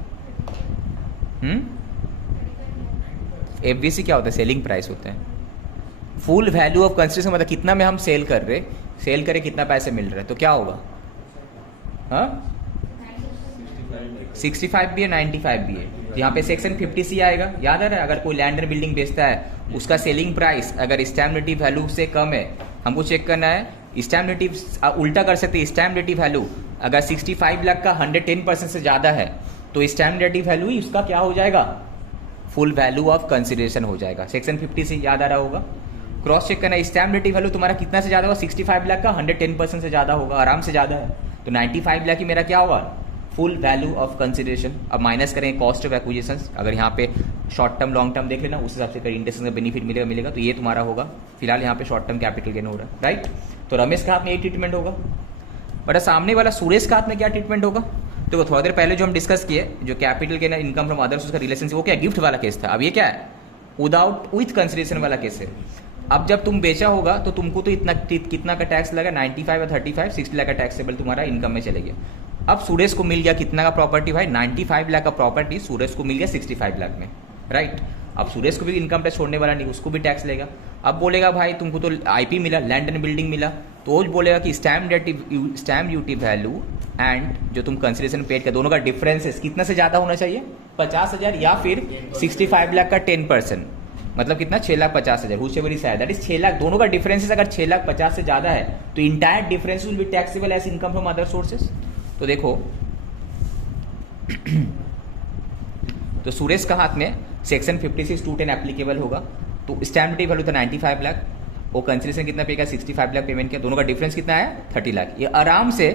एफवीसी क्या होता है? सेलिंग प्राइस होता है। फुल वैल्यू ऑफ कंसिडरेशन मतलब कितना में हम सेल कर रहे, सेल करे कितना पैसे मिल रहे हैं, तो क्या होगा? हाँ 65 भी है, 95 भी है। तो यहाँ पे सेक्शन 50C आएगा, याद आ रहा है? अगर कोई लैंड एंड बिल्डिंग बेचता है, उसका सेलिंग प्राइस अगर स्टैम्प ड्यूटी वैल्यू से कम है, हमको चेक करना है। स्टैम्प ड्यूटी उल्टा कर सकते हैं, स्टैम्प ड्यूटी वैल्यू अगर 65 लाख का 110% से ज़्यादा है तो स्टैम्प ड्यूटी वैल्यू ही उसका क्या हो जाएगा? फुल वैल्यू ऑफ कंसिडरेशन हो जाएगा। सेक्शन 50 से याद आ रहा होगा, क्रॉस चेक करना। स्टैम्प ड्यूटी वैल्यू तुम्हारा कितना से ज़्यादा होगा? 65 लाख का 110% से ज़्यादा होगा, आराम से ज़्यादा है। तो 95 लाख ही मेरा क्या होगा? Full value of consideration. अब माइनस करें कॉस्ट ऑफ एक्विजिशन। अगर यहाँ पे शॉर्ट टर्म लॉन्ग टर्म देख लेना, उस हिसाब से अगर इंटरेस्ट का बेनिफिट मिलेगा तो ये तुम्हारा होगा। फिलहाल यहाँ पे शॉर्ट टर्म कैपिटल गेन हो रहा है, राइट? तो रमेश का हाथ में एक ट्रीटमेंट होगा, बट सामने वाला सुरेश का हाथ में क्या ट्रीटमेंट होगा? देखो थोड़ा देर पहले जो हम डिस्कस किए, जो capital gain income from others उसका रिलेशन, वो क्या गिफ्ट वाला केस था। अब ये क्या है? विथ कंसिडरेशन वाला केस है। अब जब तुम बेचा होगा तो तुमको तो इतना कितना का टैक्स लगा, 95 या 35, 60 लाख का टैक्सेबल तुम्हारा इनकम में चले गया। अब सूरज को मिल गया कितना का प्रॉपर्टी भाई, 95 लाख का प्रॉपर्टी सूरज को मिल गया 65 लाख में, राइट। अब सूरज को भी इनकम टैक्स छोड़ने वाला नहीं, उसको भी टैक्स लेगा। अब बोलेगा भाई तुमको तो आईपी मिला, लैंड एंड बिल्डिंग मिला, तो वो बोलेगा कि स्टैम्प ड्यूटी वैल्यू एंड जो तुम कंसिडरेशन पेड का दोनों का डिफरेंसेस कितना से ज्यादा होना चाहिए, 50,000 या फिर 65 लाख का 10%, मतलब कितना 6,50,000, whichever is higher that is 6 lakh. दोनों का डिफरेंसेस अगर 6,50,000 से ज्यादा है तो entire difference will be taxable as income from other sources. तो देखो तो सुरेश का हाथ में सेक्शन 56(2)(10) एप्लीकेबल होगा, तो स्टैम्प ड्यूटी वैल्यू था 95 लाख, वो कंसिडरेशन कितना पे किया, 65 लाख पेमेंट किया, दोनों का डिफरेंस कितना है 30 लाख। ये आराम से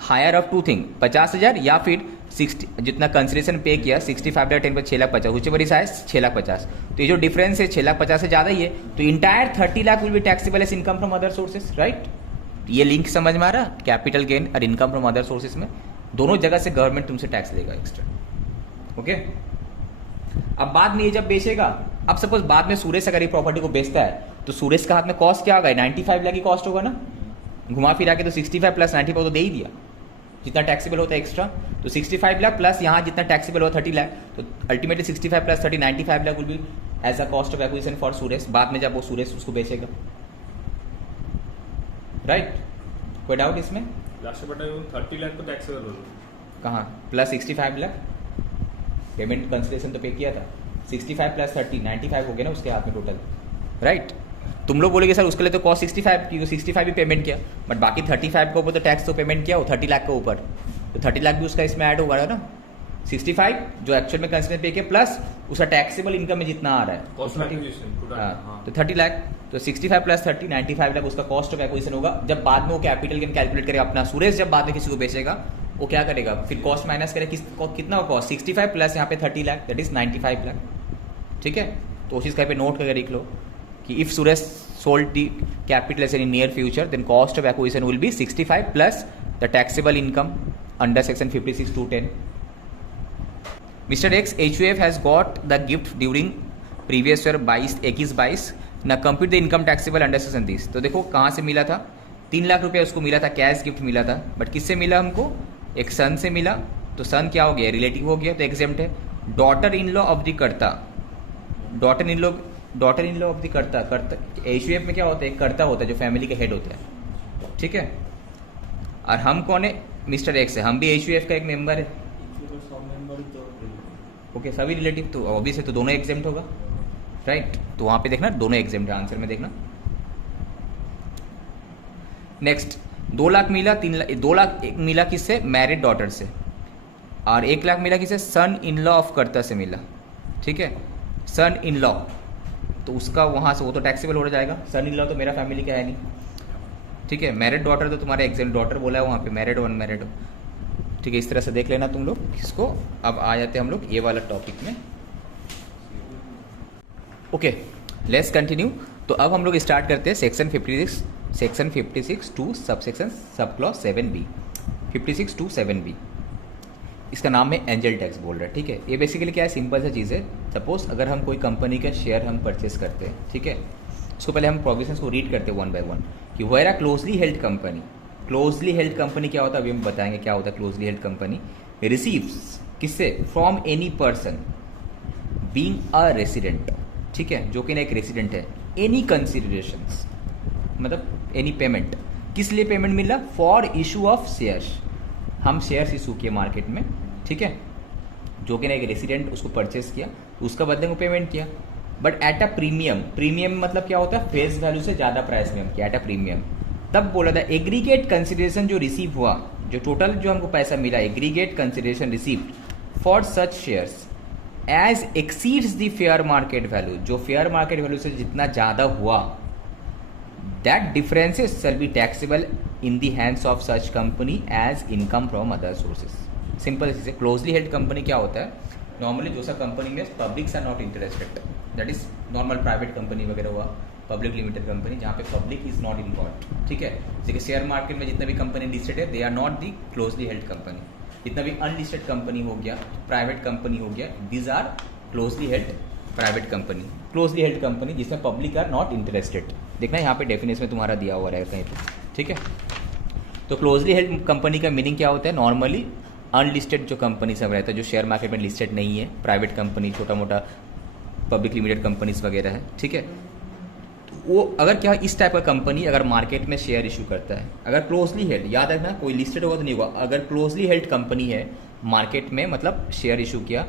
हायर ऑफ 2 थिंग 50,000 या फिर 60 जितना कंसिडरेशन पे किया 65 लाख 10 पर 6,50,000, व्हिचएवर इज हायर 6,50,000। तो ये जो डिफरेंस है 6,50,000 से ज्यादा ही है, तो entire 30 lakh will be taxable as income from other sources, right. ये लिंक समझ में आ रहा, कैपिटल गेन और इनकम फ्रॉम अदर सोर्सेस में दोनों जगह से गवर्नमेंट तुमसे टैक्स लेगा एक्स्ट्रा, ओके। अब बाद में ये जब बेचेगा, अब सपोज बाद में सुरेश अगर ये प्रॉपर्टी को बेचता है तो सुरेश का हाथ में कॉस्ट क्या होगा, 95 लाख की कॉस्ट होगा ना, घुमा फिरा के तो 65 प्लस 95 तो दे ही दिया, जितना टैक्सेबल होता है एक्स्ट्रा, तो 65 लाख प्लस यहाँ जितना टैक्सेबल होता 30 लाख, तो ultimately 65 plus 30 95 lakh will be as a cost of acquisition for Suresh, बाद में जब वो सुरेश उसको बेचेगा, राइट। कोई डाउट इसमें? 30 लाख तो टैक्सेबल होगा कहाँ, प्लस 65 लाख पेमेंट कंसिडरेशन तो पे किया था, 65 प्लस 30 95 हो गया ना उसके हाथ में टोटल, राइट। तुम लोग बोलोगे सर उसके लिए तो कॉस्ट 65 की, 65 भी पेमेंट किया, बट बाकी 35 के ऊपर तो टैक्स तो पेमेंट किया, वो 30 लाख के ऊपर, तो 30 लाख भी उसका इसमें ऐड होगा ना, 65 जो एक्चुअल में कंसिडर पे किया प्लस उसका टैक्सेबल इनकम में जितना आ रहा है, तो 30 लाख, तो 65 प्लस 30 95 लाख उसका कॉस्ट ऑफ एक्विजिशन होगा। जब बाद में वो कैपिटल गेन कैलकुलेट करेगा अपना सुरेश, जब बाद में किसी को बेचेगा वो क्या करेगा, फिर कॉस्ट माइनस करेगा, कितना होगा कॉस्ट 65 प्लस यहाँ पे 30 लाख दैट इज 95 लाख, ठीक है। तो उस चीज़ का पे नोट करके लिख लो कि if Suresh sold the capital asset in near future then cost of acquisition will be 65 plus the taxable income under section 56(2)(10). Mr. X HUF has got the gift during previous year 21-22 ना compute the income taxable under section 30। तो देखो कहाँ से मिला था, 3 लाख रुपया उसको मिला था, कैश गिफ्ट मिला था, बट किससे मिला हमको, एक सन से मिला, तो सन क्या हो गया, रिलेटिव हो गया, तो एग्जेम्प्ट है। Daughter in law of the karta, daughter in law of the karta, HUF में क्या होता है, एक कर्ता होता है जो फैमिली के हेड होता है, ठीक है। और हम कौन है, मिस्टर एक्स है, हम भी HUF का एक मेंबर है, ओके सभी रिलेटिव, तो ऑब्वियस है तो दोनों एग्जेम्प्ट होगा, राइट। तो वहां पे देखना दोनों एग्जेम्प्ट है, आंसर में देखना। नेक्स्ट 2 लाख मिला, 2 लाख मिला किससे, मैरिड डॉटर से, और 1 लाख मिला किससे, सन इन लॉ ऑफ कर्ता से मिला, ठीक है। सन इन लॉ तो उसका वहां से वो तो टैक्सेबल हो जाएगा, सन इन लॉ तो मेरा फैमिली का है नहीं, ठीक है। मैरिड डॉटर तो तुम्हारा एग्जेम्प्ट, डॉटर बोला है वहां पे, मैरिड और अनमैरिड, ठीक है। इस तरह से देख लेना तुम लोग इसको। अब आ जाते हैं हम लोग ये वाला टॉपिक में, ओके लेट्स कंटिन्यू। तो अब हम लोग स्टार्ट करते हैं section 56(2) subsection sub clause 7B, 56(2)(7B, इसका नाम है एंजल टैक्स बोल रहा है, ठीक है। ये बेसिकली क्या है, सिंपल सा चीज़ है। सपोज अगर हम कोई कंपनी का शेयर हम परचेस करते हैं, ठीक है, उसको पहले हम प्रोविजंस को रीड करते हैं 1 by 1 कि where a closely held company, closely held company क्या होता है अभी हम बताएंगे क्या होता है क्लोजली हेल्ड कंपनी, रिसीव्स किससे, from any person being a resident, ठीक है, जो कि ना एक रेसिडेंट है, एनी कंसिडरेशंस मतलब एनी पेमेंट, किस लिए पेमेंट मिला, फॉर इशू ऑफ शेयर्स, हम शेयर्स इशू किए मार्केट में, ठीक है, जो कि ना एक रेसिडेंट उसको परचेस किया, उसका बदले में पेमेंट किया, but at a premium, premium मतलब क्या होता है, फेस वैल्यू से ज्यादा प्राइस में हम किया, एट अ प्रीमियम। तब बोला था एग्रीगेट कंसिडरेशन जो रिसीव हुआ, जो टोटल जो हमको पैसा मिला, aggregate consideration received for such shares as exceeds the fair market value, जो फेयर मार्केट वैल्यू से जितना ज्यादा हुआ, that differences shall be taxable in the hands of such company as income from other sources. Simple चीज है। क्लोजली हेल्ड कंपनी क्या होता है, नॉर्मली जो सा कंपनी में publics are not interested, that is normal private company वगैरह हुआ, पब्लिक लिमिटेड कंपनी जहाँ पे पब्लिक इज नॉट इन्वॉल्व, ठीक है। जैसे शेयर मार्केट में जितना भी कंपनी लिस्टेड है they are not the closely held company, जितना भी अनलिस्टेड कंपनी हो गया, प्राइवेट कंपनी हो गया, these are closely held private company, closely held company जिसमें पब्लिक आर नॉट इंटरेस्टेड। देखना यहाँ पे डेफिनेशन में तुम्हारा दिया हुआ रहेगा कहीं पे, ठीक है। तो क्लोजली हेल्ड कंपनी का मीनिंग क्या होता है? नॉर्मली अनलिस्टेड जो कंपनी सब रहता है, जो शेयर मार्केट में लिस्टेड नहीं है, प्राइवेट कंपनी, छोटा मोटा पब्लिक लिमिटेड कंपनीज वगैरह है, ठीक है। तो वो अगर क्या इस टाइप का कंपनी अगर मार्केट में शेयर इशू करता है, अगर क्लोजली हेल्ड, याद रखना कोई लिस्टेड होगा तो नहीं होगा, अगर क्लोजली हेल्ड कंपनी है मार्केट में, मतलब शेयर इशू किया,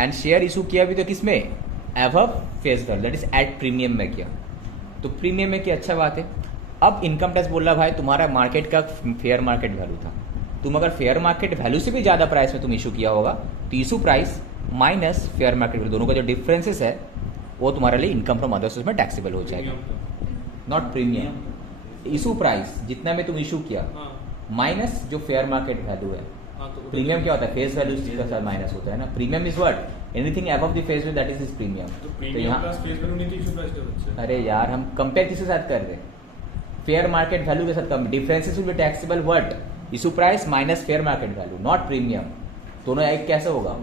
एंड शेयर इशू किया भी तो किसमें? Above face value, that is at premium में किया। तो प्रीमियम में क्या, अच्छा बात है। अब इनकम टैक्स बोल रहा भाई तुम्हारा मार्केट का फेयर मार्केट वैल्यू था, तुम अगर फेयर मार्केट वैल्यू से भी ज्यादा प्राइस में तुम इशू किया होगा तो issue price minus fair market value, दोनों का जो डिफरेंसेस है वो तुम्हारे लिए इनकम फ्रॉम अदर सोर्स में टैक्सेबल हो जाएगा। नॉट प्रीमियम, इशू प्राइस जितना में तुम इशू किया माइनस जो फेयर मार्केट वैल्यू है। प्रीमियम क्या होता है? फेस वैल्यू के साथ माइनस होता है ना। Premium is what? Anything above the face value, that is premium. तो यहाँ अरे यार हम कंपेयर किसके साथ कर रहे हैं? फेयर मार्केट वैल्यू के साथ कम, differences will be taxable what? Issue price minus fair market value, not premium. दोनों एक कैसे होगा?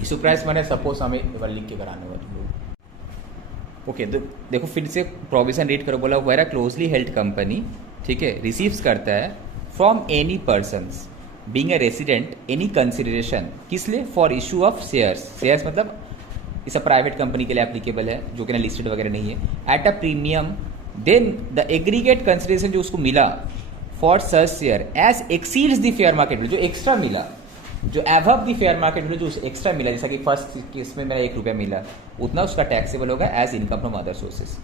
इशू प्राइस मैंने सपोज हमें लिख के कराने वाले लोग। ओके, तो देखो फिर से प्रोविजन रीड करो, बोला where a closely held company, ठीक है, रिसीव्स करता है from any persons being a resident any consideration, किस लिए? For issue of shares. Shares मतलब इस प्राइवेट कंपनी के लिए एप्लीकेबल है जो कि ना लिस्टेड वगैरह नहीं है। At a premium, then the aggregate consideration जो उसको मिला for such share as exceeds the fair market value, जो एक्स्ट्रा मिला, जो above the fair market value जो एक्स्ट्रा मिला, जैसा कि फर्स्ट केस में मेरा 1 रुपया मिला, उतना उसका टैक्सेबल होगा as income from other sources.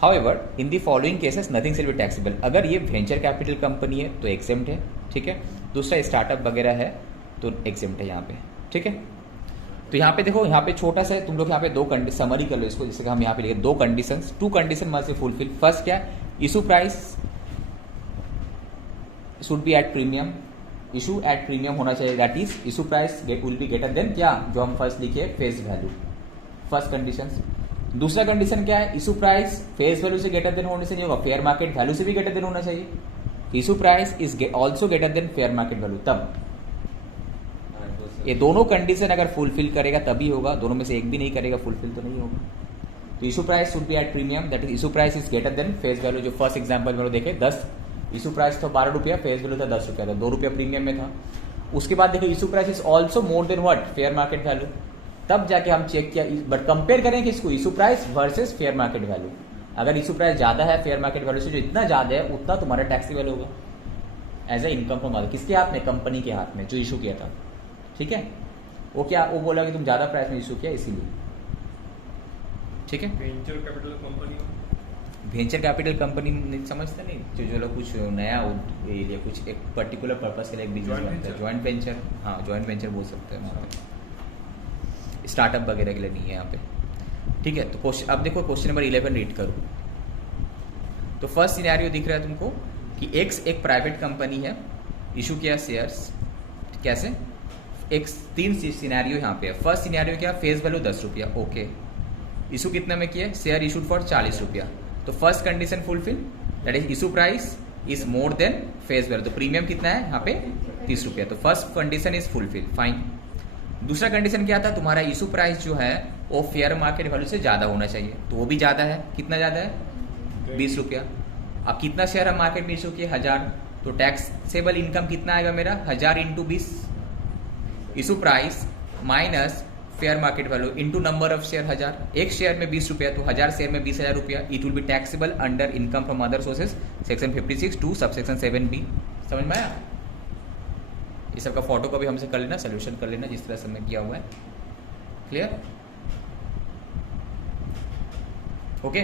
However in the following cases nothing will be taxable. अगर ये वेंचर कैपिटल कंपनी है तो एक्सेम्प्ट है, ठीक है। दूसरा स्टार्टअप वगैरह है तो एक्सेम्प्ट है यहाँ पे, ठीक है। तो यहाँ पे देखो, यहाँ पे छोटा सा तुम लोग यहाँ पे दो कंडीशन समरी कर लो इसको, जैसे कि हम यहाँ पे लिखे दो conditions, 2 condition must be fulfil. First क्या? Issue price should be at premium, issue at premium होना चाहिए, that is issue price will be greater than क्या, जो हम फर्स्ट लिखे फेस वैल्यू, फर्स्ट कंडीशन। दूसरा कंडीशन क्या है? इशू प्राइस फेस वैल्यू से ग्रेटर देन होने से नहीं होगा, फेयर मार्केट वैल्यू से भी ग्रेटर देन होना चाहिए। Issue price is also greater than fair market value, तब ये दोनों कंडीशन अगर फुलफिल करेगा तभी होगा, दोनों में से एक भी नहीं करेगा फुलफिल तो नहीं होगा। तो issue price should be at premium, that is issue price is greater than face value. जो फर्स्ट एग्जांपल में देखे 10 इशू प्राइस था 12 रुपया, फेस वैल्यू था 10 रुपया, था 2 रुपया प्रीमियम में था। उसके बाद देखो issue price is also more than what, fair market value, तब जाके हम चेक किया। बट कंपेयर करें किसको? Issue price versus fair market value. अगर इशू प्राइस ज्यादा है फेयर मार्केट वैल्यू से, जो इतना ज्यादा है उतना तुम्हारा टैक्सेबल होगा as a income from other. किसके हाथ में? कंपनी के हाथ में जो इशू किया था, ठीक है। वो क्या, वो बोला कि तुम ज्यादा प्राइस में इशू किया इसीलिए, ठीक है। Venture capital company, venture capital company नहीं समझते, नहीं जो लोग कुछ नया या कुछ एक पर्टिकुलर पर्पस के लिए एक बिजनेस बनता है, जॉइंट वेंचर, हाँ जॉइंट वेंचर बोल सकते हैं, स्टार्टअप वगैरह के लिए नहीं है यहाँ पे, ठीक है। तो अब देखो क्वेश्चन नंबर 11 रीड करो। तो फर्स्ट सिनेरियो दिख रहा है तुमको कि एक्स एक प्राइवेट कंपनी है, इशू किया शेयर्स, कैसे? एक 3 सिनेरियो यहाँ पे है। फर्स्ट सिनेरियो क्या? फेस वैल्यू 10 रुपया, ओके। इशू कितने में किया? शेयर इशूड फॉर 40 रुपया। तो first condition fulfil, that is issue price is more then face value. तो प्रीमियम कितना है यहाँ पे? 30 रुपया। तो first condition is fulfil, fine. दूसरा कंडीशन क्या था? तुम्हारा इशू प्राइस जो है वो फेयर मार्केट वैल्यू से ज्यादा होना चाहिए, तो वो भी ज्यादा है। कितना ज्यादा है? 20 रुपया। अब कितना शेयर हम मार्केट में इशू किए? 1000। तो टैक्सेबल इनकम कितना आएगा मेरा? 1000 into 20। Issue price minus fair market value into number of share 1000। एक शेयर में 20 रुपया, तो 1000 शेयर में 20,000 रुपया। It will be taxable under income from other sources section 56 two subsection 7B। समझ में आया? ये सबका फोटो कॉपी हमसे कर लेना, सोल्यूशन कर लेना जिस तरह से हमने किया हुआ है। क्लियर? ओके,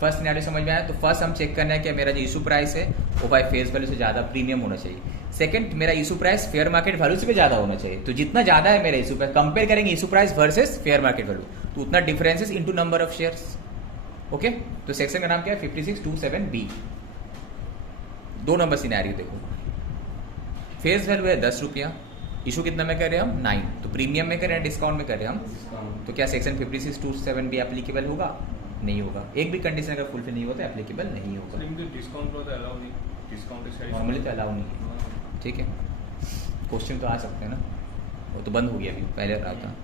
फर्स्ट सिनेरियो समझ में आया। तो फर्स्ट हम चेक करना है कि मेरा जो इशू प्राइस है वो बाय फेस वैल्यू से ज्यादा प्रीमियम होना चाहिए। सेकंड, मेरा issue price fair market value से भी ज्यादा होना चाहिए। तो जितना ज्यादा है मेरा इशू प्राइस, कंपेयर करेंगे issue price versus fair market value, तो उतना differences into number of shares. Okay, तो सेक्शन का नाम क्या है? 5627B। 2 नंबर सिनेरियो देखो, फेस वैल्यू है 10 रुपया, इशू कितना में कर रहे हैं हम? 9। तो प्रीमियम में कर रहे हैं, डिस्काउंट में कर रहे हैं हम, तो क्या सेक्शन 5627B एप्लीकेबल होगा? नहीं होगा। एक भी कंडीशन अगर फुलफिल नहीं होता एप्लीकेबल नहीं होगा। डिस्काउंट तो अलाउ नहीं, डिस्काउंट नॉर्मली तो अलाउ नहीं है, ठीक है। क्वेश्चन तो आ सकते हैं ना, वो तो बंद हो गया अभी, पहले रहा था।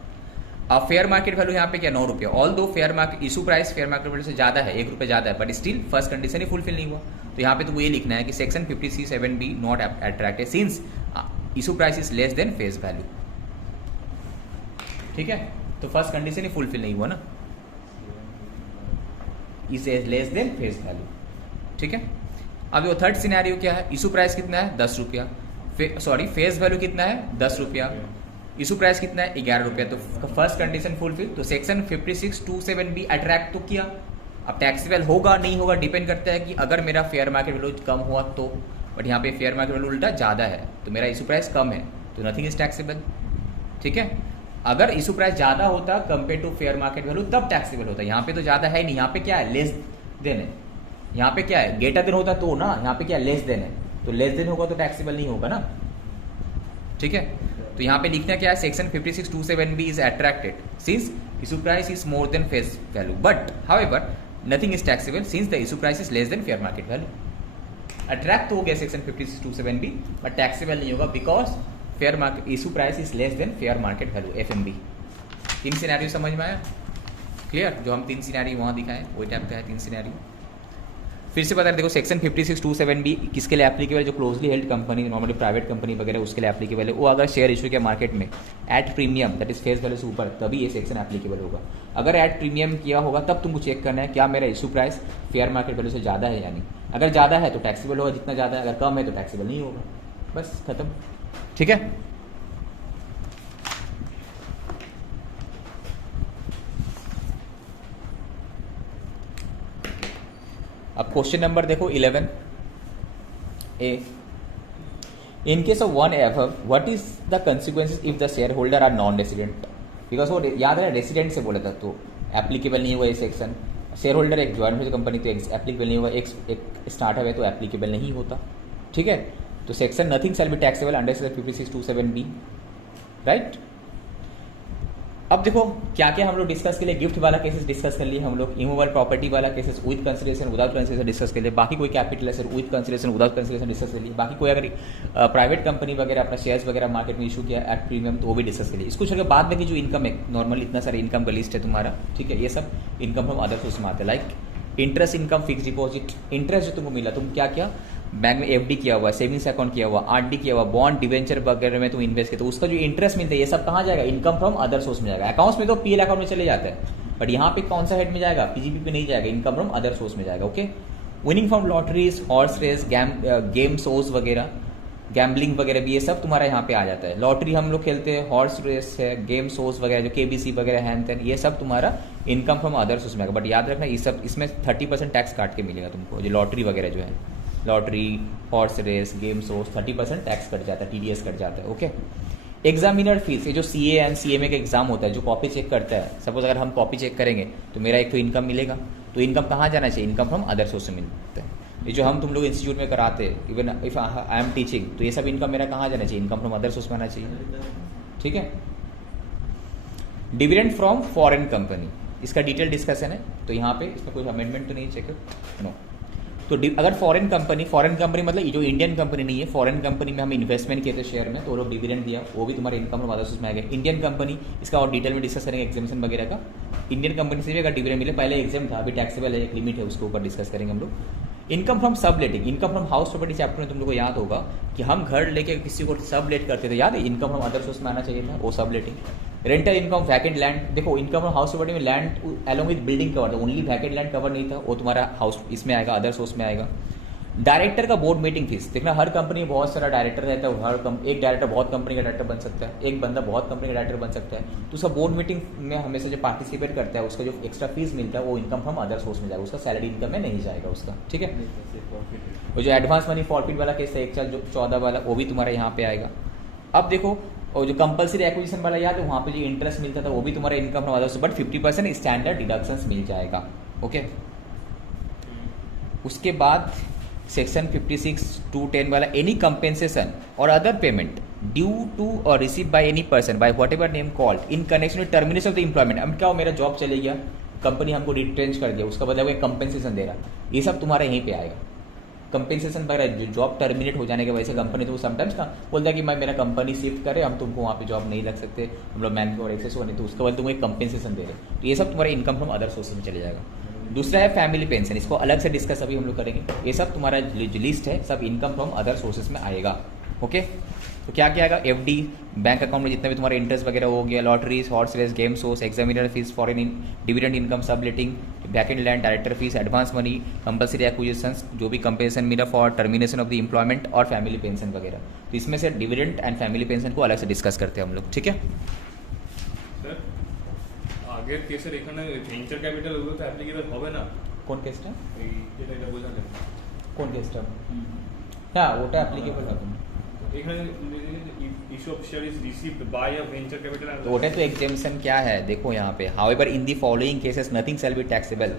अब फेयर मार्केट वैल्यू यहाँ पे क्या 9 रुपये, ऑल दो fair market issue price fair market value से ज़्यादा है, 1 रुपये ज़्यादा है, but still first condition he fulfil नहीं हुआ। तो यहाँ पे तो ये लिखना है कि section 57B not attracted since issue price is less then face value. ठीक है, तो फर्स्ट कंडीशन ही फुलफिल नहीं हुआ ना, is less then face value. ठीक है, अब ये थर्ड सिनेरियो क्या है, इशू प्राइस कितना है 10 रुपया, सॉरी फेस वैल्यू कितना है 10 रुपया, इशू प्राइस कितना है 11 रुपया, तो फर्स्ट कंडीशन फुलफिल। तो सेक्शन 5627B अट्रैक्ट तो किया, अब टैक्सेबल होगा नहीं होगा डिपेंड करता है कि अगर मेरा फेयर मार्केट वैल्यू कम हुआ तो, बट यहाँ पे फेयर मार्केट वैल्यू उल्टा ज़्यादा है तो मेरा इशू प्राइस कम है तो नथिंग इज टैक्सेबल। ठीक है, अगर इशू प्राइस ज़्यादा होता compare to fair market value तब टैक्सेबल होता, यहाँ पे तो ज़्यादा है नहीं, यहाँ पे क्या है लेस देन है, यहाँ पे क्या है ग्रेटर देन होता तो ना, यहाँ पे क्या लेस देन है, तो लेस देन होगा तो टैक्सेबल नहीं होगा ना। ठीक है, तो यहाँ पे लिखना क्या है, section 5627B is attracted since issue price is more then face value but however nothing is taxable since the issue price is less then fair market value. Attract तो हो गया सेक्शन 5627B बट टैक्सेबल नहीं होगा because fair market issue price is less then fair market value FMB। 3 scenario समझ में आया क्लियर, जो हम 3 सिनेरियो वहाँ दिखाएं वही टाइप का है 3 सिनेरियो। फिर से बता रहे देखो सेक्शन 5627B किसके लिए एप्लीकेबल, जो closely held company normally private company वगैरह उसके लिए एप्लीकेबल है। वो अगर शेयर इशू किया मार्केट में at premium that is face value से ऊपर तभी ये सेक्शन एप्लीकेबल होगा। अगर एट प्रीमियम किया होगा तब तुमको चेक करना है क्या मेरा issue price fair market value से ज़्यादा है, यानी अगर ज़्यादा है तो टैक्सेबल होगा जितना ज़्यादा है, अगर कम है तो टैक्सेबल नहीं होगा, बस खत्म। ठीक है, अब क्वेश्चन नंबर देखो 11A, in case of one above what is the consequences if the share holder are non resident, because वो याद है रेसिडेंट से बोला था तो एप्लीकेबल नहीं हुआ ये सेक्शन। शेयर होल्डर एक ज्वाइंट वेंचर कंपनी तो एप्लीकेबल नहीं हुआ, एक स्टार्टअप है तो एप्लीकेबल नहीं होता। ठीक है, तो section nothing shall be taxable under section 5627B right. अब देखो क्या क्या हम लोग डिस्कस के लिए, गिफ्ट वाला केसेस डिस्कस कर लिए हम लोग, इमूवेबल प्रॉपर्टी वाला cases with consideration without consideration discuss कर लिए, बाकी कोई capital asset with consideration without consideration discuss कर लिए, बाकी कोई अगर प्राइवेट कंपनी वगैरह अपना शेयर्स वगैरह मार्केट में इशू किया एट प्रीमियम तो वो भी डिस्कस कर लिए। इसको छोड़कर बाद में की जो इनकम है नॉर्मली इतना सारा इनकम का लिस्ट है तुम्हारा, ठीक है, ये सब इनकम फ्रॉम अदर सोर्स में आते हैं, like interest income, fix deposit, interest जो तुमको मिला, तुम क्या क्या बैंक में FD किया हुआ, सेविंग्स अकाउंट किया हुआ, RD किया हुआ, बॉन्ड डिवेंचर वगैरह में तुम इन्वेस्ट किया तो उसका जो इंटरेस्ट मिलता है ये सब कहाँ जाएगा, इनकम फ्रॉम अदर सोर्स में जाएगा। अकाउंट्स में तो PL अकाउंट में चले जाता है बट यहाँ पे कौन सा हेड में जाएगा, PGP पे नहीं जाएगा, इनकम फ्रॉम अदर सोर्स में जाएगा। Okay, winning from lotteries, horse race, game shows वगैरह, गैम्बलिंग वगैरह भी ये सब तुम्हारा यहाँ पे आ जाता है। लॉटरी हम लोग खेलते हैं, हॉर्स रेस है, गेम शोज वगैरह जो KBC वगैरह हैन तेन, ये सब तुम्हारा इनकम फ्रॉम अदर सोर्स में आएगा। बट याद रखना ये सब इसमें 30% टैक्स काट के मिलेगा तुमको, जो लॉटरी वगैरह जो है, lottery, horse race, game shows 30% tax कट जाता है, TDS कट जाता है। ओके, एग्जामिनर फीस, ये जो CA एंड CMA का एग्जाम होता है जो कॉपी चेक करता है, सपोज अगर हम कॉपी चेक करेंगे तो मेरा एक तो इनकम मिलेगा, तो इनकम कहाँ जाना चाहिए, इनकम फ्रॉम अदर सोर्स से मिलता है। ये जो हम तुम लोग इंस्टीट्यूट में कराते हैं, even if I am teaching, तो ये सब इनकम मेरा कहाँ जाना चाहिए, इनकम फ्रॉम अदर सोर्स में आना चाहिए। ठीक है, डिविडेंड फ्रॉम फॉरेन कंपनी, इसका डिटेल डिस्कशन है तो यहाँ पे इसमें कोई अमेंडमेंट तो नहीं, चेक नो। तो अगर फॉरेन कंपनी मतलब जो इंडियन कंपनी नहीं है, फॉरेन कंपनी में हम इन्वेस्टमेंट किए थे शेयर में तो वो लोग डिविडेंड दिया, वो भी तुम्हारे इनकम फ्रॉम अदर सोर्स में आ गया। इंडियन कंपनी, इसका और डिटेल में डिस्कस करेंगे एग्जामिनेशन वगैरह का। इंडियन कंपनी से भी अगर डिविडेंड मिले, पहले एग्जाम था अभी टैक्सेबल है, एक लिमिट है उसके ऊपर डिस्कस करेंगे हम लोग। Income from subletting, income from house property chapter में तुम लोग को याद होगा कि हम घर लेके किसी को सब लेट करते थे, याद है, इनकम फ्रॉम अदर सोर्स में आना चाहिए था वो सब लेटिंग। रेंटल इनकम, वैकेंट लैंड, देखो इनकम फ्रॉम हाउस प्रॉपर्टी में land along with building cover था, ओनली वैकेंट लैंड कवर नहीं था, वो तुम्हारा हाउस इसमें आएगा, अदर सोर्स में आएगा। डायरेक्टर का बोर्ड मीटिंग फीस, देखना हर कंपनी में बहुत सारा डायरेक्टर रहता है, एक डायरेक्टर बहुत कंपनी का डायरेक्टर बन सकता है, एक बंदा बहुत कंपनी का डायरेक्टर बन सकता है, तो उसका बोर्ड मीटिंग में हमेशा जो पार्टिसिपेट करता है उसका जो एक्स्ट्रा फीस मिलता है वो इनकम फ्रॉम अदर सोर्स में जाएगा, उसका सैलरी इनकम में नहीं जाएगा उसका। ठीक है, वो जो एडवांस मनी फॉरफिट वाला केस है 1/14 वाला, वो भी तुम्हारा यहाँ पे आएगा। अब देखो और जो कंपलसरी एक्विजिशन वाला याद है, वहाँ पे जो इंटरेस्ट मिलता था वो भी तुम्हारा income from other source, but 50% standard deductions मिल जाएगा। ओके, उसके बाद सेक्शन 56(2)(10) वाला, एनी कंपेंसेशन और अदर पेमेंट ड्यू टू और receive by any person by whatever name called in connection with termination of the employment. अब क्या हो, मेरा जॉब चले गया, कंपनी हमको रिट्रेंच कर दिया, उसका बदला वो कंपेंसेशन दे रहा, ये सब तुम्हारा यहीं पे आएगा। कंपेंसेशन वगैरह जो जॉब टर्मिनेट हो जाने की वजह से कंपनी तो समटाइम्स का बोलता है कि मैं मेरा कंपनी शिफ्ट करे, हम तुमको वहाँ पे जॉब नहीं लग सकते, हम लोग मैन पावर एक्सेस हो नहीं, तो उसके बाद तुमको एक कंपेंसेशन दे रहे, तो ये सब तुम्हारा इनकम फ्रॉम अदर सोर्सेज में चले जाएगा। दूसरा है फैमिली पेंशन, इसको अलग से डिस्कस अभी हम लोग करेंगे। ये सब तुम्हारा जो लिस्ट है सब इनकम फ्रॉम अदर सोर्सेज में आएगा। ओके, तो क्या क्या आएगा, एफडी, बैंक अकाउंट में जितना भी तुम्हारा इंटरेस्ट वगैरह हो गया, lotteries, horse race, game shows, examiner fees, foreign dividend income, subletting, back end land, director fees, advance money, compulsory acquisitions, जो भी कंपेंसेशन मिला for termination of the employment और फैमिली पेंशन वगैरह। तो इसमें से डिविडेंड एंड फैमिली पेंशन को अलग से डिस्कस करते हैं हम लोग, ठीक है। স্যার আগের কেসের এখানে ভেঞ্চার ক্যাপিটাল ওগুলো তো অ্যাপ্লিকেবল হবে না, কোন কেসটা, এই যেটা এটা বোঝালেন কোন কেসটা, হ্যাঁ ওটা অ্যাপ্লিকেবল হবে না, এখানে issue of share is received by a venture capital तो ওটা तो एग्जेम्पशन क्या है देखो यहाँ पे, however in the following cases nothing shall be taxable,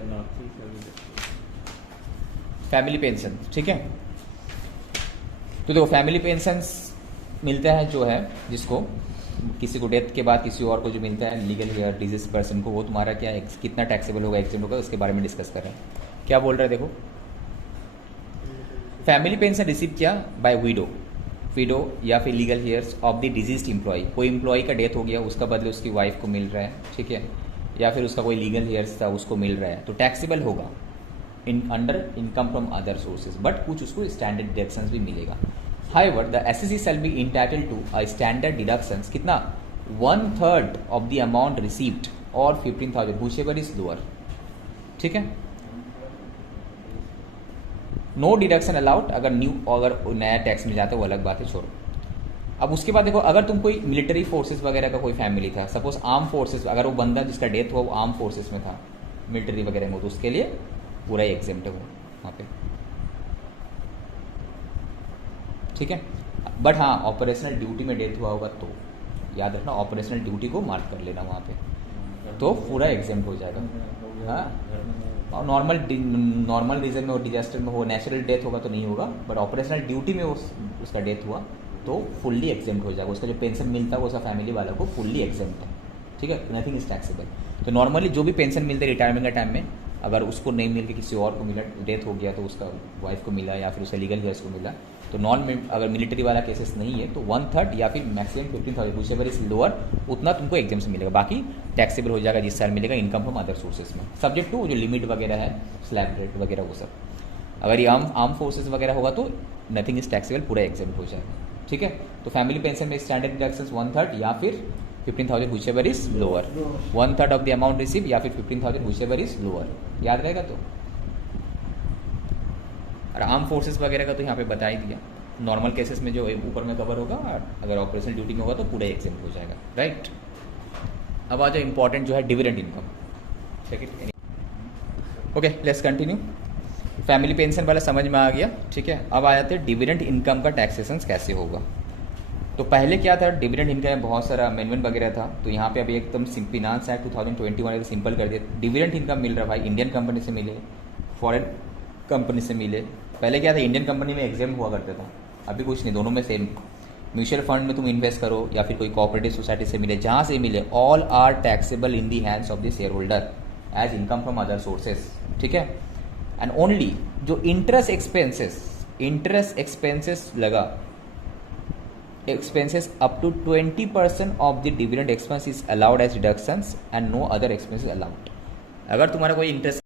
family pension, ठीक है। तो देखो फैमिली पेंशन मिलता है जो है जिसको किसी को डेथ के बाद किसी और को जो मिलता है लीगल या डिजीज पर्सन को, वो तुम्हारा क्या कितना टैक्सेबल होगा, एग्जेम्प्ट होगा, उसके बारे में डिस्कस कर रहे हैं। क्या बोल रहे हैं देखो, फैमिली पेंशन रिसीव किया बाय विडो या फिर legal heirs of the deceased employee, कोई एम्प्लॉय का डेथ हो गया उसका बदले उसकी वाइफ को मिल रहा है, ठीक है, या फिर उसका कोई लीगल हेयर्स था उसको मिल रहा है, तो टैक्सेबल होगा in under income from other sources, but कुछ उसको स्टैंडर्ड डिडक्शंस भी मिलेगा। However, the SEC shall be entitled to a standard deductions कितना 1/3 of the amount received or 15,000 whichever is lower, ठीक है। नो डिडक्शन अलाउड, अगर नया टैक्स मिल जाता है वो अलग बात है, छोड़ो। अब उसके बाद देखो, अगर तुम कोई मिलिट्री फोर्सेस वगैरह का कोई फैमिली था, सपोज आर्म फोर्सेस, अगर वो बंदा जिसका डेथ हुआ वो आर्म फोर्सेस में था, मिलिट्री वगैरह में, तो उसके लिए पूरा ही एग्जेम्प्ट है वो वहाँ पे, ठीक है। बट हाँ ऑपरेशनल ड्यूटी में डेथ हुआ होगा तो याद रखना, ऑपरेशनल ड्यूटी को मार्क कर लेना वहाँ पे, तो पूरा एग्जेम्प्ट हो जाएगा। हाँ, और नॉर्मल रीजन में हो, डिजास्टर में हो, नेचुरल डेथ होगा तो नहीं होगा, बट ऑपरेशनल ड्यूटी में उसका डेथ हुआ तो फुल्ली एग्जेम्प्ट हो जाएगा, उसका जो पेंशन मिलता है वो उसका फैमिली वालों को फुल्ली एग्जेम्प्ट है, ठीक है, नथिंग इज टैक्सेबल। तो नॉर्मली जो भी पेंशन मिलता है रिटायरमेंट के टाइम में, अगर उसको नहीं मिल के किसी और को मिला, डेथ हो गया तो उसका वाइफ को मिला या फिर उसका लीगल हेयर्स को मिला, तो अगर मिलिट्री वाला केसेस नहीं है तो 1/3 या फिर मैक्सिमम 15,000 whichever इज लोअर, उतना तुमको एग्जेम्पशन मिलेगा, बाकी टैक्सेबल हो जाएगा जिस साल मिलेगा इनकम फ्रॉम अदर सोर्सेज में, सब्जेक्ट टू जो लिमिट वगैरह है, स्लैब रेट वगैरह वो सब। अगर ये आर्म फोर्सेज वगैरह होगा तो नथिंग इज टैक्सेबल, पूरा एग्जेम्प्ट हो जाएगा, ठीक है। तो फैमिली पेंशन में स्टैंडर्ड डिडक्शंस 1/3 या फिर 15,000 whichever is lower, 1/3 of the amount receive या फिर 15,000 whichever इज लोअर, याद रहेगा। तो और आर्म फोर्सेस वगैरह का तो यहाँ पे बता ही दिया, नॉर्मल केसेस में जो ऊपर में कवर होगा, अगर ऑपरेशनल ड्यूटी में होगा तो पूरा एग्जेम्प्ट हो जाएगा, राइट। अब आ जाओ इंपॉर्टेंट जो है dividend income, okay let's continue. Family pension वाला समझ में आ गया, ठीक है। अब आ जाते हैं डिविडेंड इनकम का टैक्सेशन कैसे होगा। तो पहले क्या था, डिविडेंड इनकम में बहुत सारा अमेंडमेंट वगैरह था, तो यहाँ पे अभी एकदम फिनांस एक्ट 2021 सिंपल कर दिया। डिविडेंड इनकम मिल रहा भाई, इंडियन कंपनी से मिले, फॉरेन कंपनी से मिले। पहले क्या था, इंडियन कंपनी में एग्जाम हुआ करता था, अभी कुछ नहीं, दोनों में सेम। म्यूचुअल फंड में तुम इन्वेस्ट करो या फिर कोई कोऑपरेटिव सोसाइटी से मिले, जहाँ से मिले, all are taxable in the hands of the share holder as income from other sources, ठीक है। एंड ओनली जो इंटरेस्ट एक्सपेंसेस लगा, expenses up to 20% of the dividend expense is allowed as deductions and no other expenses allowed। अगर तुम्हारा कोई इंटरेस्ट